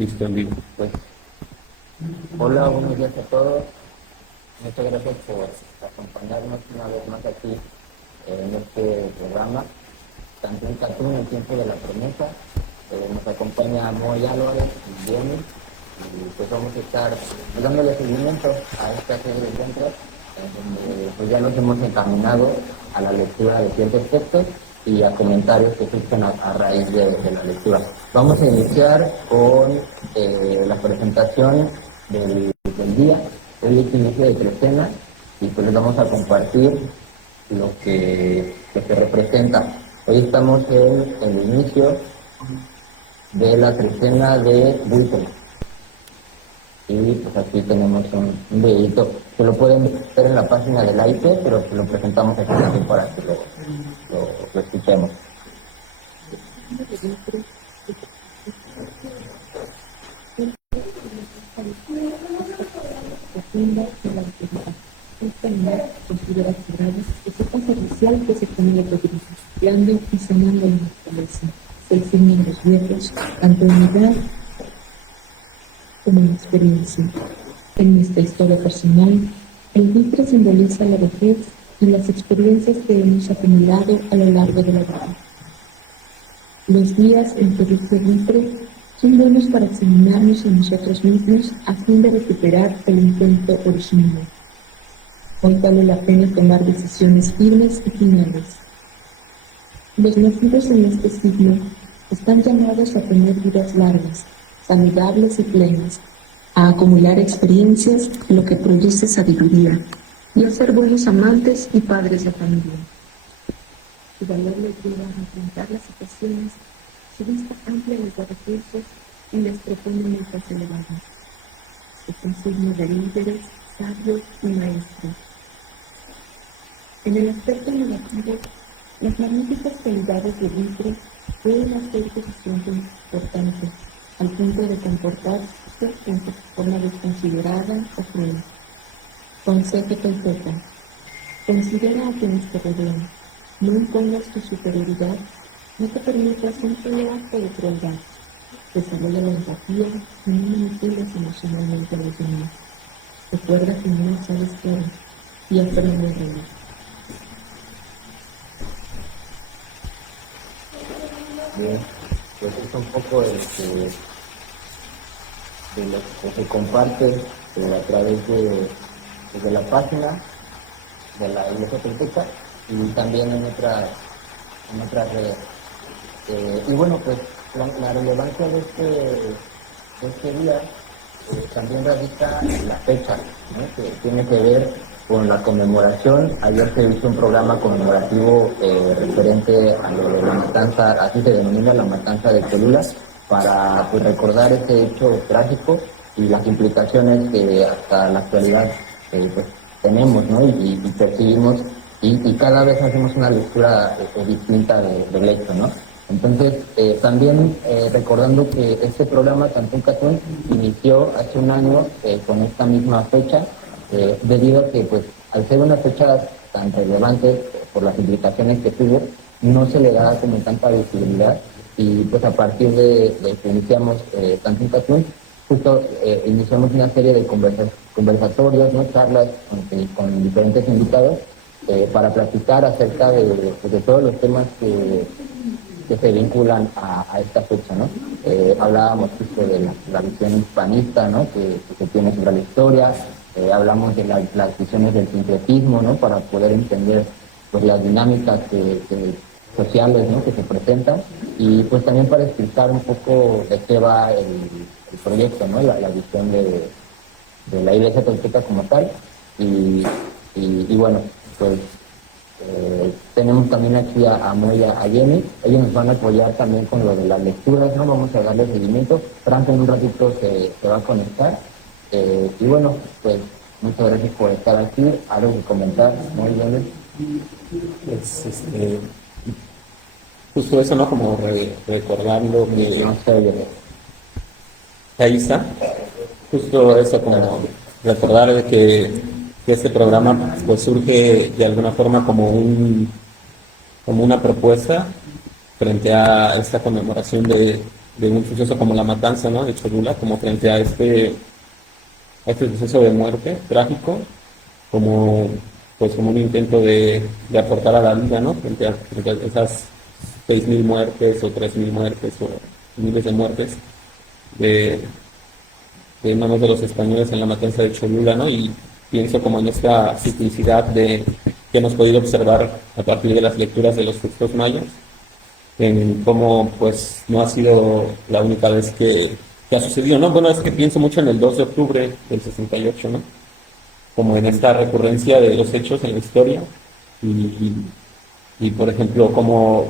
Listo, en vivo. Pues, hola, buenos días a todos. Muchas gracias por acompañarnos una vez más aquí en este programa. También Catún, el tiempo de la promesa. Nos acompaña Moy Álvarez y Jenny. Y pues vamos a estar dándole seguimiento a esta serie de encuentros, donde pues ya nos hemos encaminado a la lectura de ciertos textos y a comentarios que surgen a raíz de la lectura. Vamos a iniciar con la presentación del día. Hoy es inicio de trecena y pues les vamos a compartir lo que representa. Hoy estamos en el inicio de la trecena de Buitre. Y pues aquí tenemos un videito que lo pueden ver en la página del AIPE, pero que lo presentamos aquí también para que lo escuchemos. Considera sagrada ese paso racial que se pone contemplando y sanando la naturaleza. El signo de los viejos, tanto en edad como en experiencia. En nuestra historia personal, el buitre simboliza la vejez y las experiencias que hemos acumulado a lo largo de la vida. Los días en que dice buitre son buenos para examinarnos a nosotros mismos a fin de recuperar el intento original. Hoy vale la pena tomar decisiones firmes y finales. Los nacidos en este signo están llamados a tener vidas largas, saludables y plenas, a acumular experiencias, lo que produce sabiduría, y a ser buenos amantes y padres de familia. Su valor les lleva a enfrentar las situaciones, su vista amplia les da recursos y les propone metas elevadas. Es un signo de líderes, sabios y maestros. En el aspecto negativo, las magníficas cualidades de buitre pueden hacer que se sienten importantes, al punto de comportarse en forma desconsiderada o cruel. Consejo tolteca: considera a quienes te rodean, no impongas tu superioridad, no te permitas un solo acto de crueldad, desarrolla la empatía y no manipules emocionalmente a los demás. Recuerda que no sabes todo y aprende a reír. Bien, pues es un poco de lo que se comparte a través de la página de la Iglesia Tolteca y también en otras redes. Y bueno, pues la relevancia de este día también radica en la fecha, ¿no? Que tiene que ver con la conmemoración. Ayer se hizo un programa conmemorativo referente a lo de la matanza, así se denomina la matanza de Cholula, para pues, recordar este hecho trágico y las implicaciones que hasta la actualidad pues, tenemos, ¿no? y percibimos, y cada vez hacemos una lectura distinta del hecho, ¿no? Entonces, también recordando que este programa Cantún Catún inició hace un año con esta misma fecha, debido a que, pues, al ser una fecha tan relevante por las implicaciones que tuvo, no se le da como tanta visibilidad, y pues a partir de que iniciamos Cantún Catún, justo iniciamos una serie de conversatorios, ¿no? Charlas con diferentes invitados para platicar acerca de todos los temas que se vinculan a esta fecha, ¿no? Hablábamos justo de la visión hispanista, ¿no? que se tiene sobre la historia, hablamos de las visiones del sincretismo, ¿no? Para poder entender pues, las dinámicas sociales, ¿no? Que se presentan, y pues también para explicar un poco de qué va el proyecto, ¿no? La visión de la Iglesia Tolteca como tal, y bueno, pues tenemos también aquí a Moya, a Jenny. Ellos nos van a apoyar también con lo de las lecturas, ¿no? Vamos a darle seguimiento. Franco en un ratito se va a conectar. Y bueno, pues muchas gracias por estar aquí. Algo que comentar, muy bien. Pues, justo eso, ¿no? Como recordando que No sé, oye. ahí está. Justo eso, como recordar de que este programa pues surge de alguna forma como una propuesta frente a esta conmemoración de de un suceso como la matanza, ¿no?, de Cholula, como frente a este suceso de muerte trágico, como pues como un intento de aportar a la vida, ¿no?, frente a esas 6.000 muertes o 3.000 muertes o miles de muertes de, de manos de los españoles en la matanza de Cholula, ¿no? Y pienso como en esta ciclicidad que hemos podido observar a partir de las lecturas de los textos mayas, en cómo pues no ha sido la única vez que ha sucedido, ¿no? Bueno, es que pienso mucho en el 2 de octubre del 68, ¿no?, como en esta recurrencia de los hechos en la historia y por ejemplo, como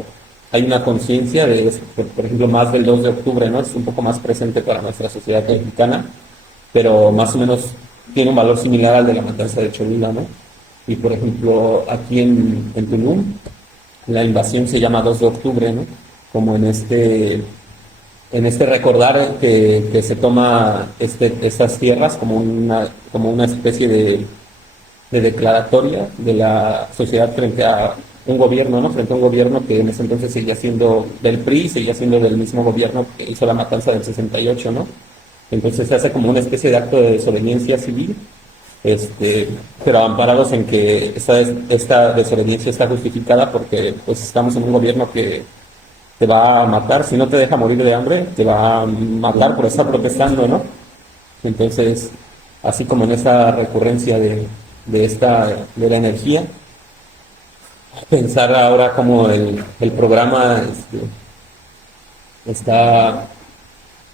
hay una conciencia de, por ejemplo, más del 2 de octubre, ¿no? Es un poco más presente para nuestra sociedad mexicana, pero más o menos tiene un valor similar al de la matanza de Cholula, ¿no? Y por ejemplo, aquí en Tulum, la invasión se llama 2 de octubre, ¿no? Como en este recordar que se toma estas tierras como una especie de declaratoria de la sociedad frente a un gobierno, ¿no? Frente a un gobierno que en ese entonces seguía siendo del PRI, seguía siendo del mismo gobierno que hizo la matanza del 68, ¿no? Entonces se hace como una especie de acto de desobediencia civil, pero amparados en que esta desobediencia está justificada porque pues estamos en un gobierno que te va a matar, si no te deja morir de hambre, te va a matar por estar protestando, ¿no? Entonces, así como en esa recurrencia de la energía, pensar ahora como el programa está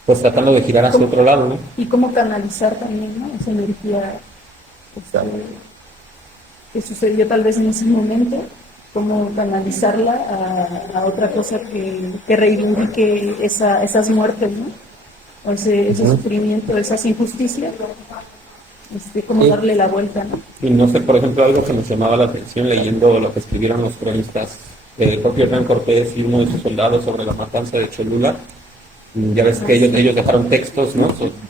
pues tratando de girar hacia otro lado, ¿no? Y cómo canalizar también, ¿no?, esa energía que sucedió tal vez en ese momento, cómo canalizarla a otra cosa que reivindique esas muertes, ¿no?, o ese sufrimiento, esas injusticias, cómo darle la vuelta, ¿no? Y no sé, por ejemplo, algo que nos llamaba la atención leyendo lo que escribieron los cronistas, el propio Hernán Cortés y uno de sus soldados sobre la matanza de Cholula. Ya ves que ellos dejaron textos, ¿no?,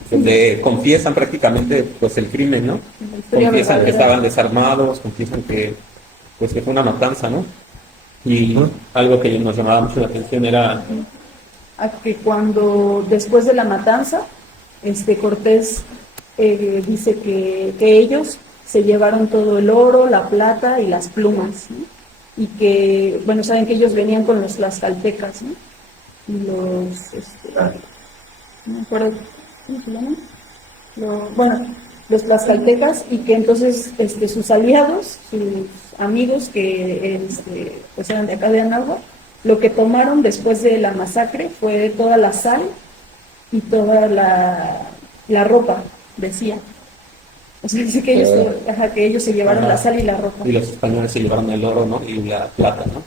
donde confiesan prácticamente pues el crimen, ¿no? Confiesan que estaban desarmados, confiesan que pues que fue una matanza, ¿no? Y algo que nos llamaba mucho la atención era A que cuando después de la matanza, Cortés dice que ellos se llevaron todo el oro, la plata y las plumas, ¿no? Y que, bueno, saben que ellos venían con los tlaxcaltecas, ¿no? Y no me acuerdo cómo se llaman, los tlaxcaltecas, y que entonces sus aliados, sus amigos que pues eran de acá de Anáhuac, lo que tomaron después de la masacre fue toda la sal y toda la ropa, decía. O sea, dice que ellos se llevaron la sal y la ropa. Y los españoles se llevaron el oro, ¿no?, y la plata, ¿no?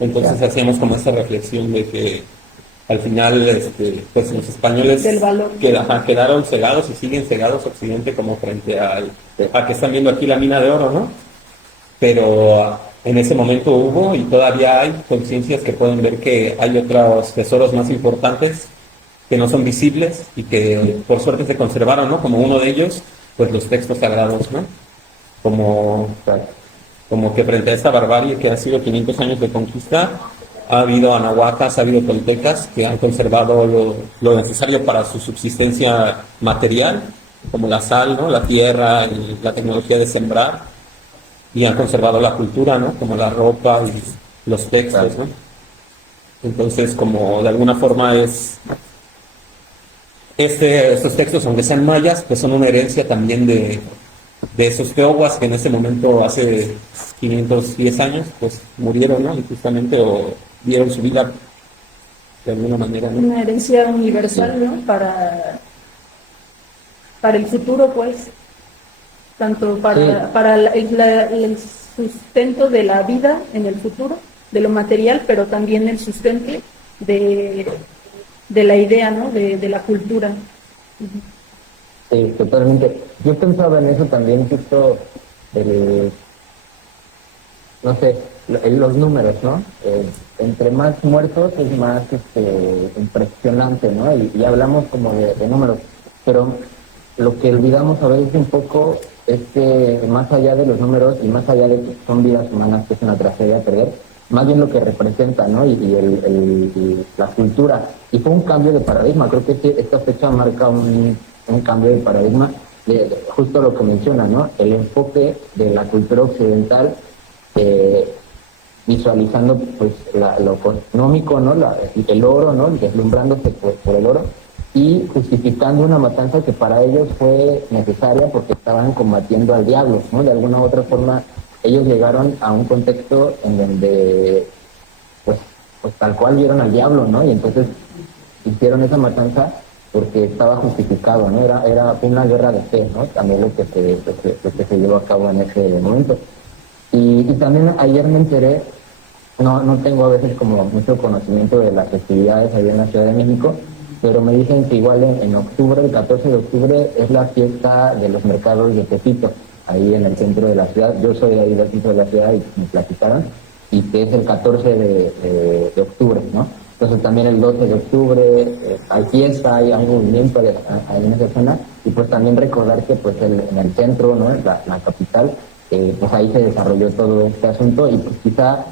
Entonces hacíamos como esta reflexión de que al final pues los españoles quedaron cegados y siguen cegados Occidente como frente a que están viendo aquí la mina de oro, ¿no? Pero en ese momento hubo y todavía hay conciencias que pueden ver que hay otros tesoros más importantes que no son visibles y que por suerte se conservaron, ¿no? Como uno de ellos, pues los textos sagrados, ¿no? Como que frente a esta barbarie que ha sido 500 años de conquista, ha habido anahuacas, ha habido toltecas que han conservado lo necesario para su subsistencia material, como la sal, ¿no?, la tierra y la tecnología de sembrar, y han conservado la cultura, ¿no?, como la ropa y los textos, ¿no? Entonces, como de alguna forma estos textos, aunque sean mayas, pues son una herencia también de esos teoguas que en ese momento, hace 510 años, pues murieron, ¿no?, injustamente, o dieron su vida de alguna manera, ¿no? Una herencia universal, ¿no?, para el futuro, pues, tanto para el sustento de la vida en el futuro, de lo material, pero también el sustento de la idea, ¿no?, de la cultura. Sí, totalmente. Yo pensaba en eso también, justo, no sé, los números, ¿no? Entre más muertos es más impresionante, ¿no? Y hablamos como de números, pero lo que olvidamos a veces un poco es que más allá de los números y más allá de que son vidas humanas, que es una tragedia perder, más bien lo que representa, ¿no? Y la cultura y fue un cambio de paradigma. Creo que esta fecha marca un cambio de paradigma de justo lo que menciona, ¿no? El enfoque de la cultura occidental, visualizando pues lo económico, ¿no? El oro, ¿no? Deslumbrándose por el oro y justificando una matanza que para ellos fue necesaria porque estaban combatiendo al diablo, ¿no? De alguna u otra forma ellos llegaron a un contexto en donde pues tal cual vieron al diablo, ¿no? Y entonces hicieron esa matanza porque estaba justificado, ¿no? Era una guerra de fe, ¿no? También lo que se llevó a cabo en ese momento. Y también ayer me enteré, no tengo a veces como mucho conocimiento de las festividades allá en la Ciudad de México, pero me dicen que igual en octubre, el 14 de octubre, es la fiesta de los mercados de Tepito, ahí en el centro de la ciudad. Yo soy de ahí del centro de la ciudad y me platicaron, y que es el 14 de octubre, ¿no? Entonces también el 12 de octubre hay fiesta, hay movimiento ahí en esa zona, y pues también recordar que pues en el centro, ¿no? La capital, pues ahí se desarrolló todo este asunto, y pues quizá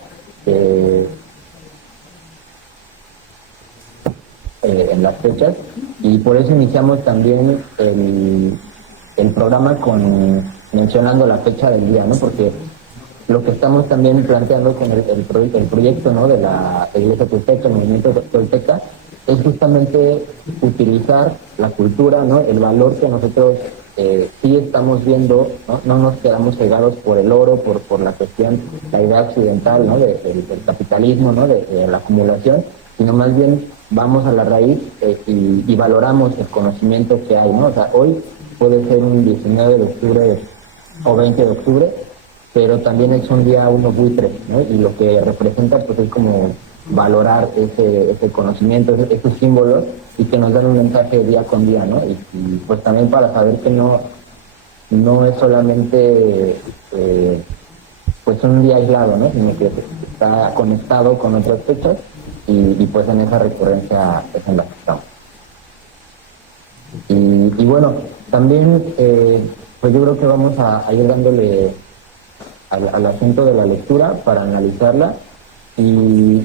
en las fechas, y por eso iniciamos también el programa mencionando la fecha del día, ¿no? Porque lo que estamos también planteando con el proyecto, ¿no? De la Iglesia Tolteca, el movimiento Tolteca, es justamente utilizar la cultura, ¿no? El valor que nosotros sí estamos viendo, ¿no? No nos quedamos cegados por el oro, por la cuestión, la idea occidental, ¿no? Del capitalismo, ¿no? De la acumulación, sino más bien vamos a la raíz y valoramos el conocimiento que hay, ¿no? O sea, hoy puede ser un 19 de octubre o 20 de octubre, pero también es un día uno buitre, ¿no? Y lo que representa pues es como valorar ese conocimiento, esos símbolos, y que nos dan un mensaje día con día, ¿no? Y pues también para saber que no es solamente pues un día aislado, ¿no? Sino que está conectado con otras fechas, y pues en esa recurrencia es en la que estamos. Y bueno, también pues yo creo que vamos a ir dándole al asunto de la lectura para analizarla, y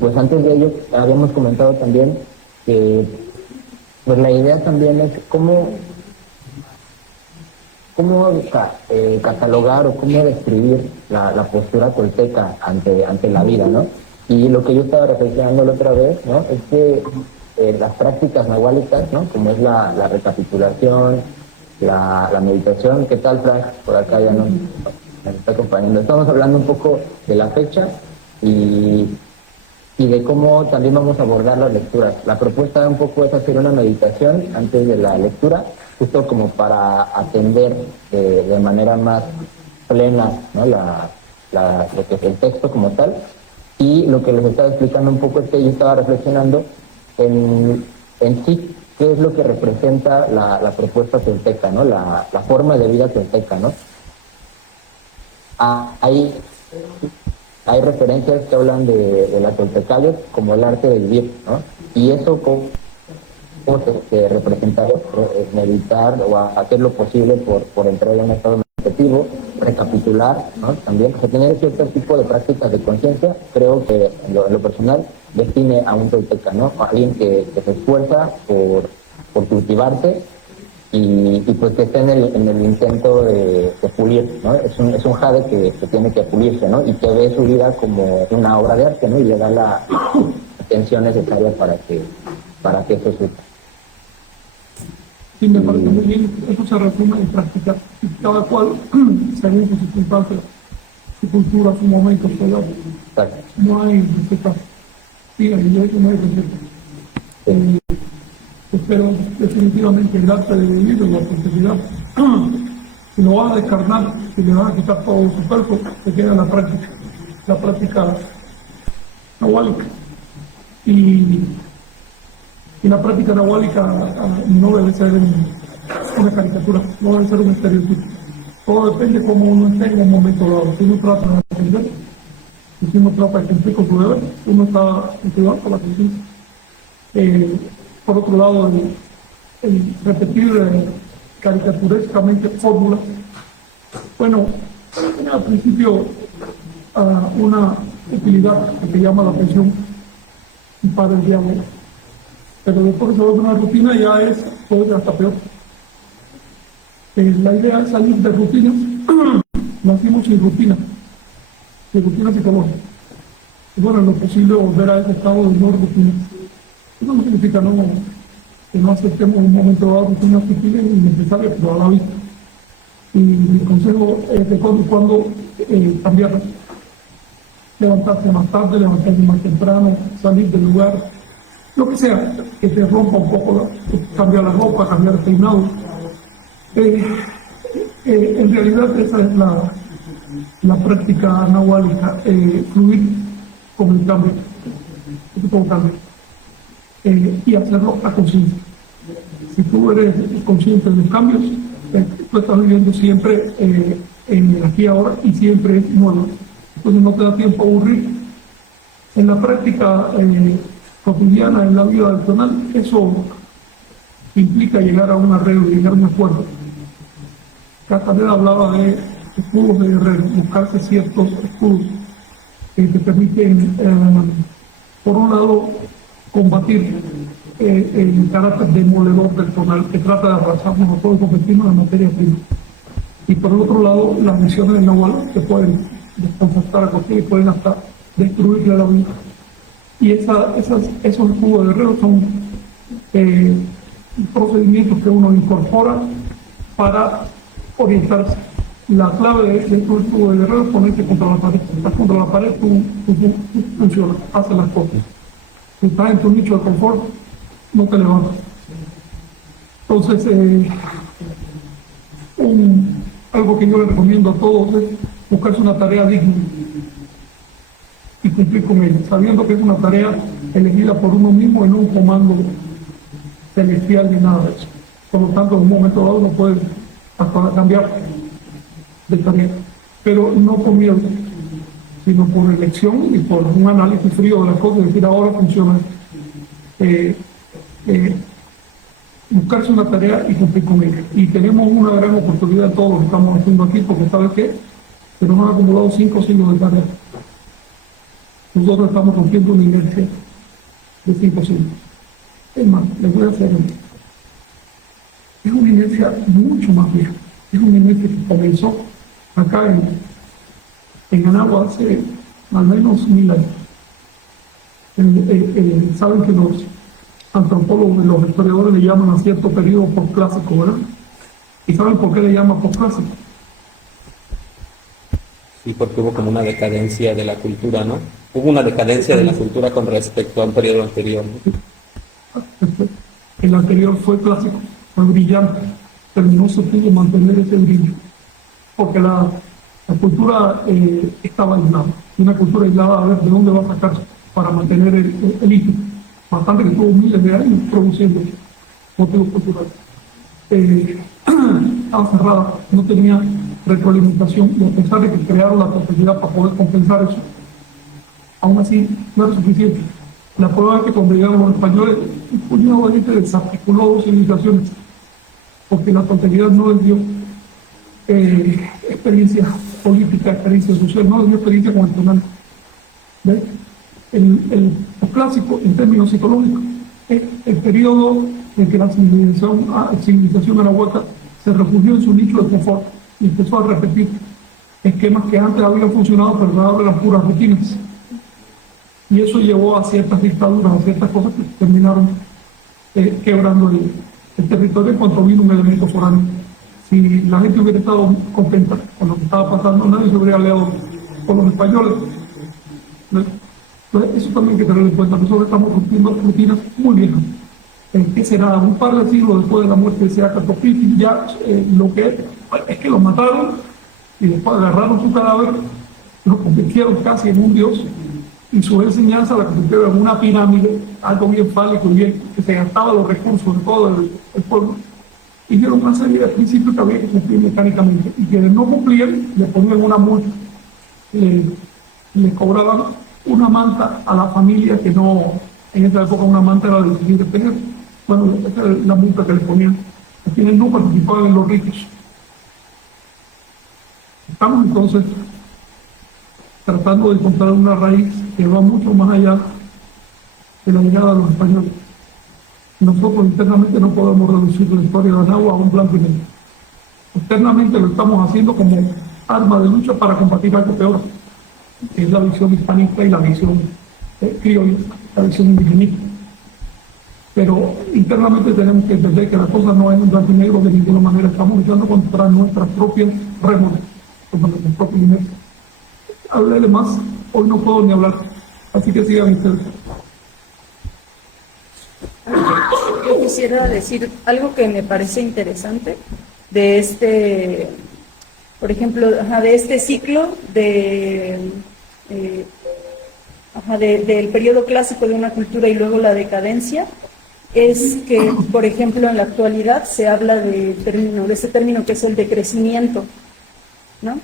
pues antes de ello habíamos comentado también que pues la idea también es cómo catalogar o cómo describir la postura tolteca ante la vida, ¿no? Y lo que yo estaba reflexionando la otra vez, ¿no? Es que las prácticas nahuálicas, ¿no? Como es la recapitulación, la meditación. ¿Qué tal, Frank? Por acá ya nos está acompañando. Estamos hablando un poco de la fecha y de cómo también vamos a abordar las lecturas. La propuesta un poco es hacer una meditación antes de la lectura, justo como para atender de manera más plena, ¿no? Lo que es el texto como tal. Y lo que les estaba explicando un poco es que yo estaba reflexionando en sí qué es lo que representa la propuesta tolteca, ¿no? La forma de vida tolteca, ¿no? Hay referencias que hablan de la toltecayo como el arte de vivir, ¿no? Y eso como se representa meditar o hacer lo posible por entrar en un estado meditativo, recapitular, ¿no? También, tener cierto tipo de prácticas de conciencia, creo que en lo personal define a un tolteca, ¿no? Alguien que se esfuerza por cultivarse y pues que esté en el intento de pulir, ¿no? Es un jade que tiene que pulirse, ¿no? Y que ve su vida como una obra de arte, ¿no? Y le da la atención necesaria para que eso suceda. Sí, me parece muy bien. Eso se resume en práctica. Y cada cual, según sus circunstancias, su cultura, su momento, su edad. No hay receta. Sí, no hay receta. Pero definitivamente el arte de vivir, la autenticidad, si lo van a descarnar, si le van a quitar todo su cuerpo, se queda en la práctica nahuálica. Y la práctica nahuálica no debe ser una caricatura, no debe ser un estereotipo. Todo depende de cómo uno esté en un momento dado. Si uno trata de aprender, si uno trata de cumplir con su deber, uno está estudiando la conciencia. Por otro lado, el repetir caricaturescamente fórmulas. Bueno, tiene al principio una utilidad que se llama la presión para el diálogo. pero después que se vuelve una rutina ya es, puede ser hasta peor. La idea es salir de rutinas, nacimos sin rutina psicológica. Y bueno, en lo posible volver a ese estado de no rutina. Eso no significa que no aceptemos en un momento dado rutinas sutiles y necesarias, pero a la vista. Y mi consejo es de cuando en cuando cambiar, levantarse más tarde, levantarse más temprano, salir del lugar, lo que sea, que te rompa un poco, cambiar la ropa, cambiar el peinado. En realidad esa es la práctica nahuálica, fluir con el cambio, y hacerlo a conciencia. Si tú eres consciente de los cambios, tú estás viviendo siempre en el aquí y ahora y siempre es nuevo. Entonces no te da tiempo a aburrir. En la práctica cotidiana, en la vida personal, eso implica llegar a un arreglo, llegar a un acuerdo. Castaneda hablaba de escudos de guerrero, buscarse ciertos escudos que te permiten, por un lado, combatir el carácter demoledor personal que trata de abrazarnos a todos y convertirnos en materia prima. Y por el otro lado, las misiones del Nahual que pueden desconcertar a cualquiera y pueden hasta destruirle la vida. Y esos escudos de guerrero son procedimientos que uno incorpora para orientarse. La clave de estos escudos de guerrero es ponerte contra la pared. Si estás contra la pared, tú funcionas, haces las cosas. Si estás en tu nicho de confort, no te levantas. Entonces, algo que yo le recomiendo a todos es buscarse una tarea digna y cumplir con ella, sabiendo que es una tarea elegida por uno mismo y no un comando celestial ni nada de eso. Por lo tanto, en un momento dado uno puede hasta cambiar de tarea, pero no por miedo, sino por elección y por un análisis frío de las cosas, es decir, ahora funciona. Buscarse una tarea y cumplir con ella. Y tenemos una gran oportunidad todos los que estamos haciendo aquí, porque ¿sabes qué? Se nos han acumulado 5 siglos de tarea. Nosotros estamos rompiendo una inercia de 5 siglos. Es más, les voy a hacer es una inercia mucho más vieja. Es una inercia que comenzó acá en Anagua hace al menos 1000 años. Saben que los antropólogos y los historiadores le llaman a cierto periodo posclásico, ¿verdad? ¿Y saben por qué le llaman posclásico? Sí, porque hubo como una decadencia de la cultura, ¿no? Hubo una decadencia de la cultura con respecto a un periodo anterior, ¿no? El anterior fue clásico, fue brillante, pero no se pudo mantener ese brillo, porque la cultura estaba aislada. Y una cultura aislada, a ver de dónde va a sacar para mantener el hito. Bastante que tuvo miles de años produciendo motivos culturales. Estaba cerrada, no tenía retroalimentación, y a pesar de que crearon la posibilidad para poder compensar eso, aún así no era suficiente. La prueba es que cuando llegaron los españoles, un puñado de gente desarticuló 2 civilizaciones, porque la totalidad no les dio experiencia política, experiencia social, no les dio experiencia con el tonal. ¿Ves? El clásico, en términos psicológicos, es el periodo en que la civilización arahuaca se refugió en su nicho de confort y empezó a repetir esquemas que antes habían funcionado, pero ahora eran puras rutinas. Y eso llevó a ciertas dictaduras, a ciertas cosas que terminaron quebrando el territorio en cuanto vino un elemento foráneo. Si la gente hubiera estado contenta con lo que estaba pasando, nadie se hubiera aliado con los españoles. Entonces, eso también hay que tenerlo en cuenta. Nosotros estamos rompiendo rutinas muy viejas. ¿Qué será? Un par de siglos después de la muerte de Seacatopiti, ya lo que es que lo mataron y después agarraron su cadáver, lo convirtieron casi en un dios y su enseñanza la convirtieron en una pirámide, algo bien fálico y bien, que se gastaba los recursos de todo el pueblo. Y dieron una serie de principios que había que cumplir mecánicamente. Y quienes no cumplían, le ponían una multa, le cobraban una manta a la familia que no, en esa época una manta era difícil de tener. Bueno, esa era la multa que le ponían a quienes no participaban en los ritos. Estamos entonces tratando de encontrar una raíz que va mucho más allá de la llegada de los españoles. Nosotros internamente no podemos reducir la historia de Nahua a un blanco y negro. Externamente lo estamos haciendo como arma de lucha para combatir algo peor, que es la visión hispanista y la visión criolla, la visión indigenista. Pero internamente tenemos que entender que la cosa no es un blanco y negro de ninguna manera. Estamos luchando contra nuestras propias rémoras, contra nuestros propios inercias. Háblele más, hoy no puedo ni hablar, así que sigan ustedes. Yo quisiera decir algo que me parece interesante de este, por ejemplo, de este ciclo del periodo clásico de una cultura y luego la decadencia, es que, por ejemplo, en la actualidad se habla de ese término que es el decrecimiento, ¿no?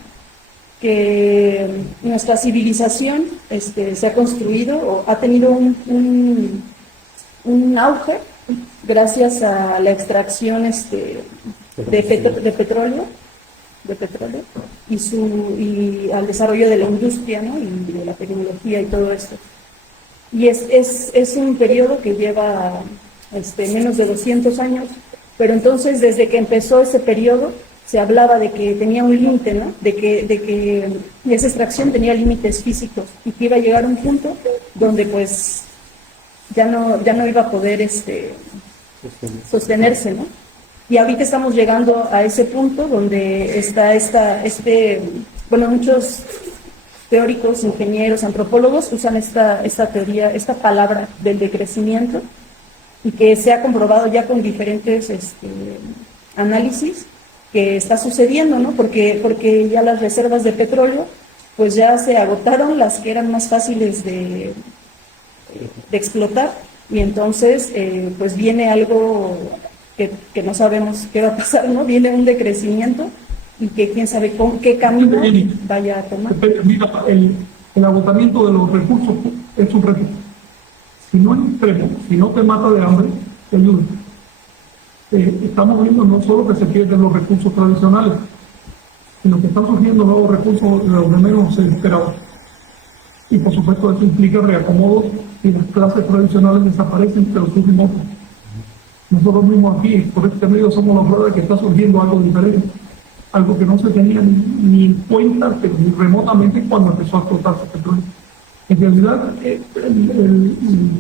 Que nuestra civilización se ha construido o ha tenido un auge gracias a la extracción de petróleo y al desarrollo de la industria, ¿no? Y de la tecnología y todo esto. Y es un periodo que lleva menos de 200 años, pero entonces desde que empezó ese periodo se hablaba de que tenía un límite, ¿no? De que esa extracción tenía límites físicos y que iba a llegar a un punto donde pues ya no iba a poder sostenerse, ¿no? Y ahorita estamos llegando a ese punto donde está muchos teóricos, ingenieros, antropólogos usan esta teoría, esta palabra del decrecimiento, y que se ha comprobado ya con diferentes análisis que está sucediendo, ¿no? Porque ya las reservas de petróleo pues ya se agotaron, las que eran más fáciles de explotar, y entonces pues viene algo que no sabemos qué va a pasar, ¿no? Viene un decrecimiento y que quién sabe qué camino vaya a tomar. Mira, el agotamiento de los recursos es un reto. Si no es extremo, si no te mata de hambre, te ayuda. Estamos viendo no solo que se pierden los recursos tradicionales, sino que están surgiendo nuevos recursos de los menos se esperaban. Y por supuesto eso implica reacomodos y las clases tradicionales desaparecen, pero surgen otras. Nosotros mismos aquí, por este medio, somos la prueba de que está surgiendo algo diferente, algo que no se tenía ni en cuenta ni remotamente cuando empezó a explotarse el petróleo. En realidad,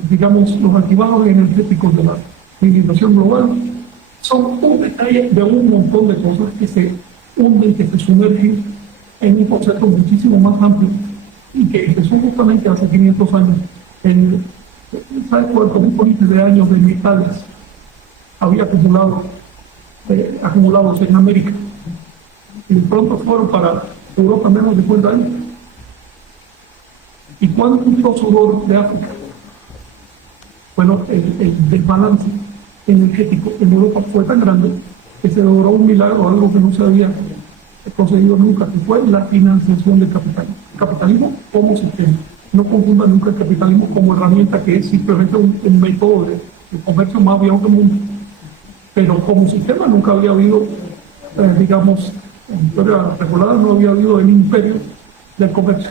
digamos, los activados energéticos de la civilización global son un detalle de un montón de cosas que se hunden, que se sumergen en un concepto muchísimo más amplio y que empezó justamente hace 500 años. ¿Sabes cuántos millones de años de metales había acumulados en América? Y de pronto fueron para Europa menos de 50 años. ¿Y cuánto sudor de África? Bueno, el desbalance energético en Europa fue tan grande que se logró un milagro, algo que no se había conseguido nunca, que fue la financiación del capitalismo. El capitalismo como sistema. No confundan nunca el capitalismo como herramienta, que es simplemente un método de comercio más viejo que el mundo. Pero como sistema nunca había habido, digamos, en historia regulada no había habido el imperio del comercio.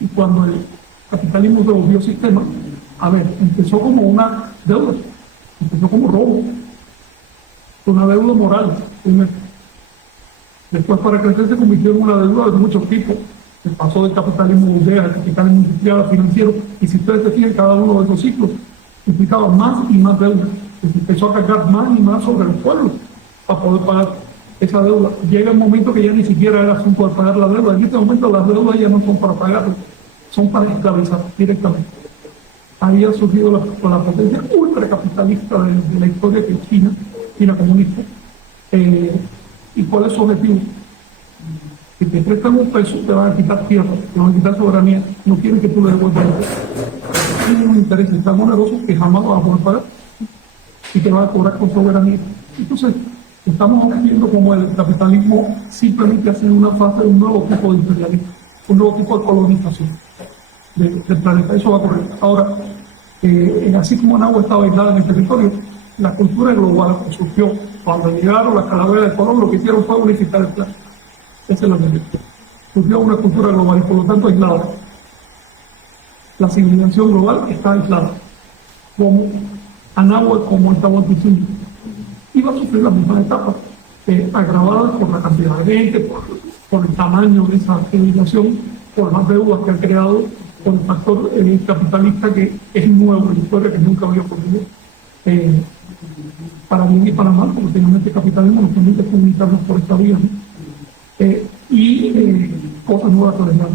Y cuando el capitalismo se volvió sistema, empezó como una deuda, empezó como robo, una deuda moral primero. Después, para crecer, se convirtió en una deuda de muchos tipos. Se pasó del capitalismo burgués al capitalismo industrial, al financiero, y si ustedes se fijan, cada uno de esos ciclos implicaba más y más deuda. Se empezó a cargar más y más sobre el pueblo para poder pagar esa deuda. Llega el momento que ya ni siquiera era asunto de pagar la deuda. En este momento las deudas ya no son para pagarlas, son para esclavizar directamente. Ahí ha surgido la potencia ultracapitalista de la historia, que es China comunista. ¿Y cuál es su objetivo? Si te prestan un peso, te van a quitar tierra, te van a quitar soberanía, no quieren que tú le devuelvas el peso. Tienen un interés tan oneroso que jamás vas a poder pagar y te van a cobrar con soberanía. Entonces, estamos viendo como el capitalismo simplemente hace una fase de un nuevo tipo de imperialismo, un nuevo tipo de colonización del planeta. Eso va a ocurrir. Ahora, así como Nahua estaba aislada en el territorio, la cultura global que surgió cuando llegaron las calaveras de Colón, lo que hicieron fue unificar el planeta. Ese es lo que surgió una cultura global y por lo tanto aislada. La civilización global está aislada. ¿Cómo? Anáhuac como Tahuantinsuyo. Iba a sufrir las mismas etapas, agravadas por la cantidad de gente, por el tamaño de esa civilización, por las deudas que han creado, por el factor capitalista que es nuevo en la historia, que nunca había ocurrido, para bien y para mal, porque finalmente el capitalismo nos permite comunicarnos por esta vía, ¿no? Cosas nuevas por ejemplo,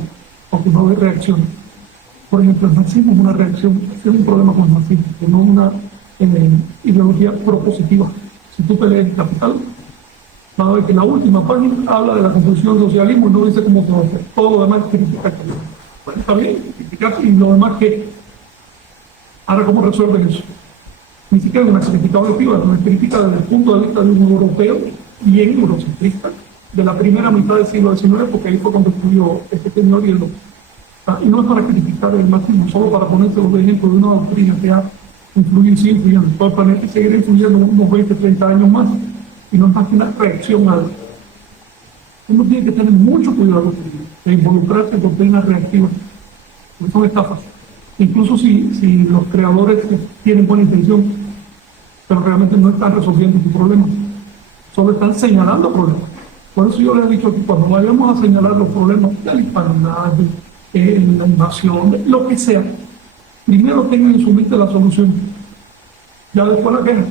porque no hay reacción. Por ejemplo, el marxismo es una reacción, es un problema con el marxismo, que no es una ideología propositiva. Si tú peleas el capital, vas a ver que la última página habla de la construcción del socialismo y no dice cómo se va a hacer. Todo lo demás es criticar. Bueno, está bien, criticar, y lo demás que... Ahora, ¿cómo resuelven eso? Ni siquiera es una crítica objetiva, es una crítica desde el punto de vista de un europeo bien eurocentrista, de la primera mitad del siglo XIX, porque ahí fue cuando estudió este señor y el otro. Y no es para criticar el marxismo, solo para ponerse los ejemplos de una doctrina que ha influido y sigue influyendo en todo el planeta y seguirá influyendo unos 20, 30 años más, y no es más que una reacción a algo. Uno tiene que tener mucho cuidado de involucrarse en doctrinas reactivas, porque son estafas. Incluso si los creadores tienen buena intención, pero realmente no están resolviendo sus problemas, solo están señalando problemas. Por eso yo les he dicho que cuando vayamos a señalar los problemas de la hispanidad, la invasión, lo que sea, primero tengan en su mente la solución, ya después la queja,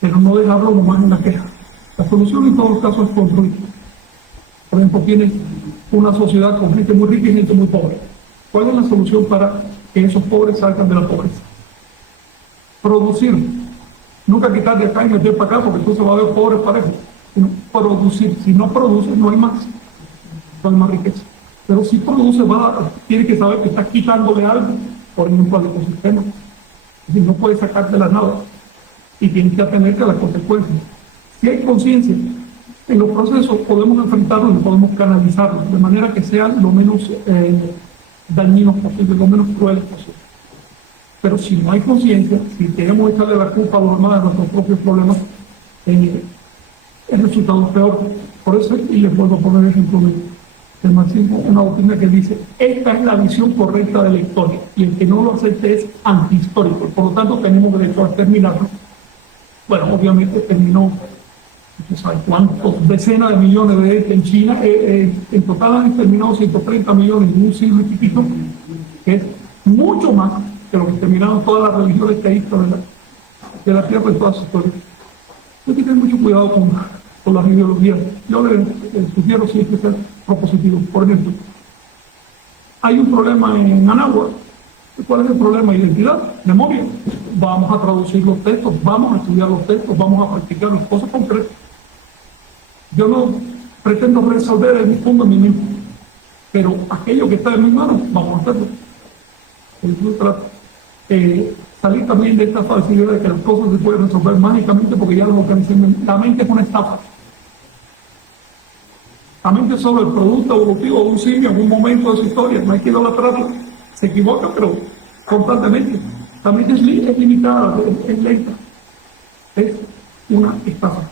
pero no dejarlo nomás en la queja. La solución en todos los casos es construir. Por ejemplo, tienes una sociedad con gente muy rica y gente muy pobre. ¿Cuál es la solución para que esos pobres salgan de la pobreza? Producir. Nunca quitar de acá y meter para acá, porque entonces va a haber pobres parejos. Sino producir. Si no produce, no hay más. No hay más riqueza. Pero si produce, tiene que saber que está quitándole algo, por ejemplo, al ecosistema. Es decir, no puede sacar de la nada. Y tiene que atenerse a las consecuencias. Si hay conciencia, en los procesos podemos enfrentarlos y podemos canalizarlos, de manera que sean lo menos dañinos posible, lo menos crueles posible. Pero si no hay conciencia, si queremos echarle la culpa a los demás de nuestros propios problemas, el resultado es peor. Por eso, y les vuelvo a poner el ejemplo del marxismo, una doctrina que dice: esta es la visión correcta de la historia, y el que no lo acepte es antihistórico, por lo tanto tenemos derecho a terminarlo. Bueno, obviamente terminó, no sé cuántos, decenas de millones de gente en China, en total han terminado 130 millones en un siglo y piquito, que es mucho más que lo que terminaron todas las religiones teístas de la tierra en toda su historia. Hay que tener mucho cuidado con las ideologías. Yo les sugiero siempre ser propositivos. Por ejemplo, hay un problema en Anáhuac. ¿Cuál es el problema? Identidad, memoria. Vamos a traducir los textos, vamos a estudiar los textos, vamos a practicar las cosas concretas. Yo no pretendo resolver en mi fondo en mi mente, pero aquello que está en mis manos, vamos a hacerlo. Salir también de esta facilidad de que las cosas se pueden resolver mágicamente porque ya las organizé. La mente es una estafa. La mente es solo el producto evolutivo de un simio en un momento de su historia, no hay que idolatrarlo. Se equivoca, pero constantemente. La mente es limitada, es lenta. Es una estafa.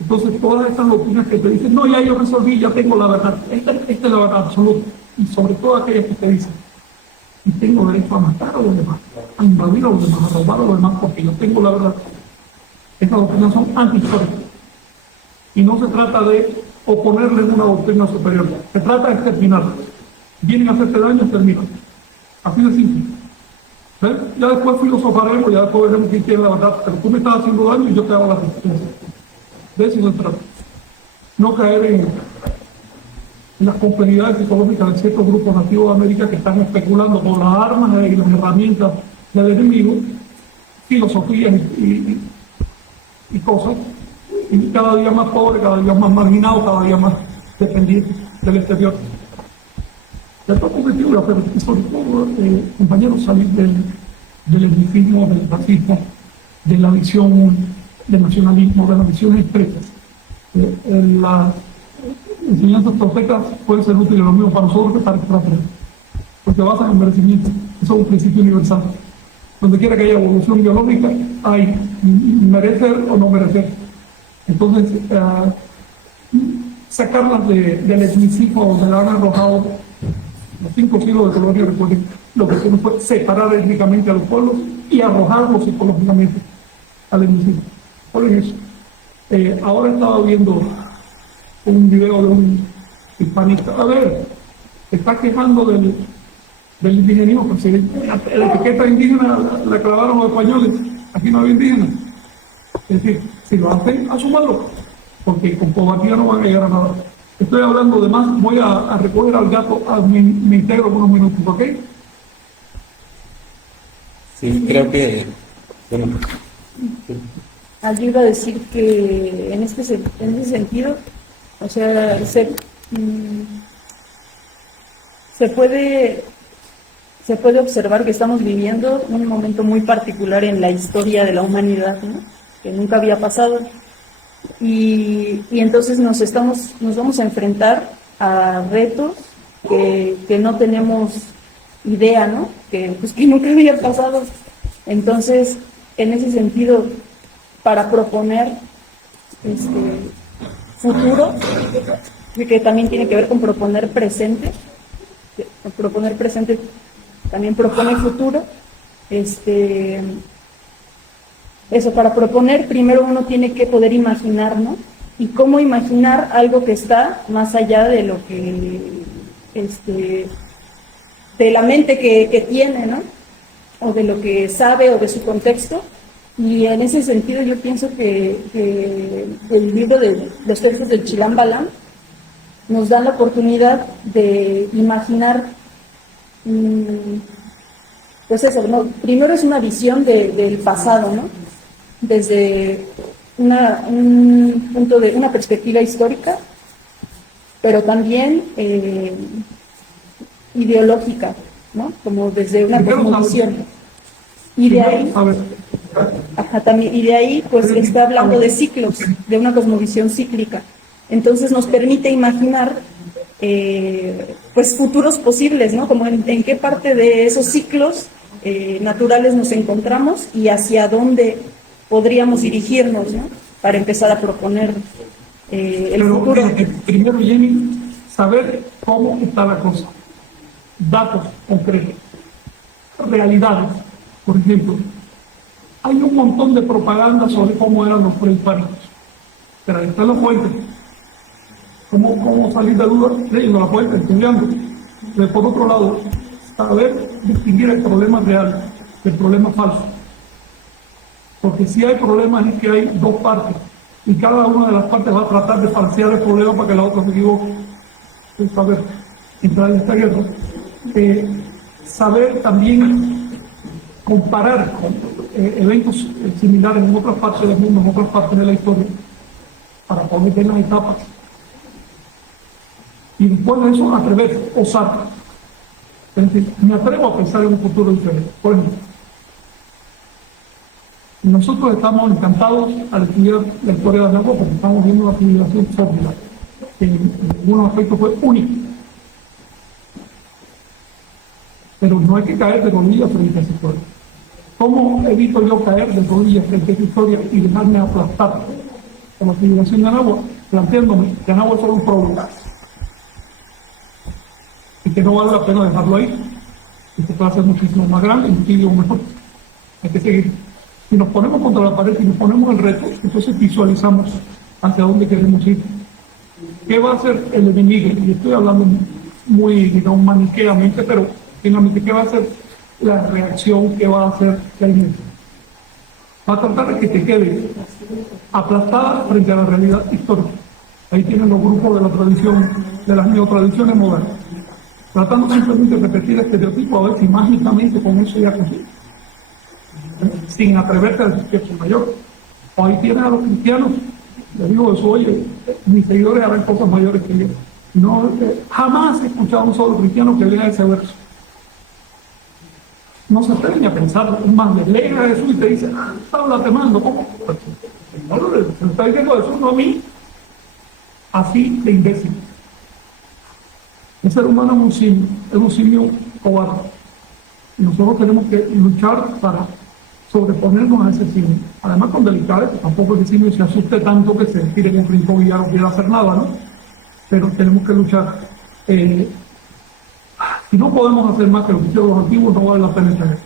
Entonces, todas estas doctrinas que te dicen: no, ya yo resolví, ya tengo la verdad. Esta es la verdad absoluta. Y sobre todo aquellas que te dicen: y tengo derecho a matar a los demás, a invadir a los demás, a robar a los demás, porque yo tengo la verdad. Estas doctrinas son antihistóricas. Y no se trata de oponerle una doctrina superior, se trata de exterminarla. Vienen a hacerte daño, terminan. Así de simple. ¿Ves? Ya después filosofaremos, ya después veremos quién tiene la verdad, pero tú me estás haciendo daño y yo te hago la resistencia. De eso se trata. No caer en las complejidades psicológicas de ciertos grupos nativos de América que están especulando con las armas y las herramientas del enemigo, filosofías y cosas, y cada día más pobre, cada día más marginado, cada día más dependiente del exterior. El propio objetivo de hacer, y sobre todo, compañeros, salir del etnicismo, del racismo, de la visión del nacionalismo, de las visiones expresas. Las enseñanzas toltecas pueden ser útiles lo mismo para nosotros que para extranjeros, porque basan en merecimiento. Eso es un principio universal. Donde quiera que haya evolución biológica, hay merecer o no merecer. Entonces, sacarlas del etnicismo donde la han arrojado Los 5 siglos de colonia, recuerden, lo que hicieron fue separar étnicamente a los pueblos y arrojarlos psicológicamente al hemicidio. Recuerden eso. Ahora estaba viendo un video de un hispanista. A ver, se está quejando del indigenismo, porque la etiqueta indígena la clavaron los españoles, aquí no había indígenas. Es decir, si lo hacen, asúmanlo, porque con cobardía no van a llegar a nada. Estoy hablando de más, voy a recoger al gato, me integro unos minutos, ¿ok? Sí, creo que, bueno, Alguien iba a decir que en ese sentido, o sea, se puede observar que estamos viviendo un momento muy particular en la historia de la humanidad, ¿no? Que nunca había pasado. Y entonces nos vamos a enfrentar a retos que no tenemos idea, ¿no? Que nunca había pasado. Entonces, en ese sentido, para proponer futuro, que también tiene que ver con proponer presente también propone futuro. Eso, para proponer, primero uno tiene que poder imaginar, ¿no? Y cómo imaginar algo que está más allá de lo que, de la mente que tiene, ¿no? O de lo que sabe o de su contexto. Y en ese sentido yo pienso que el libro de los textos del Chilam Balam nos dan la oportunidad de imaginar, pues eso, ¿no? Primero es una visión del pasado, ¿no? Desde un punto de una perspectiva histórica, pero también ideológica, ¿no? Como desde una cosmovisión. Y de ahí, y de ahí pues está hablando de ciclos, de una cosmovisión cíclica. Entonces nos permite imaginar pues futuros posibles, ¿no? Como en qué parte de esos ciclos naturales nos encontramos y hacia dónde podríamos dirigirnos, ¿no? Para empezar a proponer el futuro. Primero, Jenny, saber cómo está la cosa. Datos concretos. Realidades. Por ejemplo, hay un montón de propaganda sobre cómo eran los prehispánicos. Pero ahí están las fuentes. ¿Cómo salir de duda? Leyendo la fuente, estudiando. Pero por otro lado, saber distinguir el problema real del problema falso. Porque si hay problemas es que hay dos partes. Y cada una de las partes va a tratar de falsear el problema para que la otra se equivoque. Es saber entrar en esta guerra. Saber también comparar con eventos similares en otras partes del mundo, en otras partes de la historia, para poder ver las etapas. Y después de eso, atreverse, osar. Es decir, me atrevo a pensar en un futuro diferente. Por ejemplo, nosotros estamos encantados al estudiar la historia de Agua porque estamos viendo una civilización sólida, que en algunos aspectos fue única. Pero no hay que caer de rodillas frente a esa historia. ¿Cómo evito yo caer de rodillas frente a esa historia y dejarme aplastar por la civilización de Anáhuac? Planteándome que Anáhuac es solo un problema y que no vale la pena dejarlo ahí, y que puede ser muchísimo más grande y muchísimo mejor. Hay que seguir. Si nos ponemos contra la pared y nos ponemos el reto, entonces visualizamos hacia dónde queremos ir. ¿Qué va a hacer el enemigo? Y estoy hablando muy, digamos, maniqueamente, pero finalmente, ¿qué va a hacer la reacción? ¿Qué va a hacer la iglesia? Va a tratar de que te quede aplastada frente a la realidad histórica. Ahí tienen los grupos de la tradición, de las neotradiciones modernas, tratando simplemente de repetir estereotipos a ver si mágicamente con eso ya consigue, sin atreverte a decir que es mayor. O ahí tienen a los cristianos, les digo eso, oye, mis seguidores harán cosas mayores que yo. No, jamás he escuchado a un solo cristiano que lea ese verso. No se atreven a pensar, es más, les leen a Jesús y te dicen, habla, te mando, ¿cómo? No, se lo está diciendo Jesús, no a mí. Así de imbécil. El ser humano es un simio cobarde. Y nosotros tenemos que luchar para sobreponernos a ese simio. Además, con delicadeza, tampoco el simio se asuste tanto que se tire en un rincón y ya no quiera hacer nada, ¿no? Pero tenemos que luchar. Si no podemos hacer más que lo que hicieron los antiguos, no vale la pena esta guerra.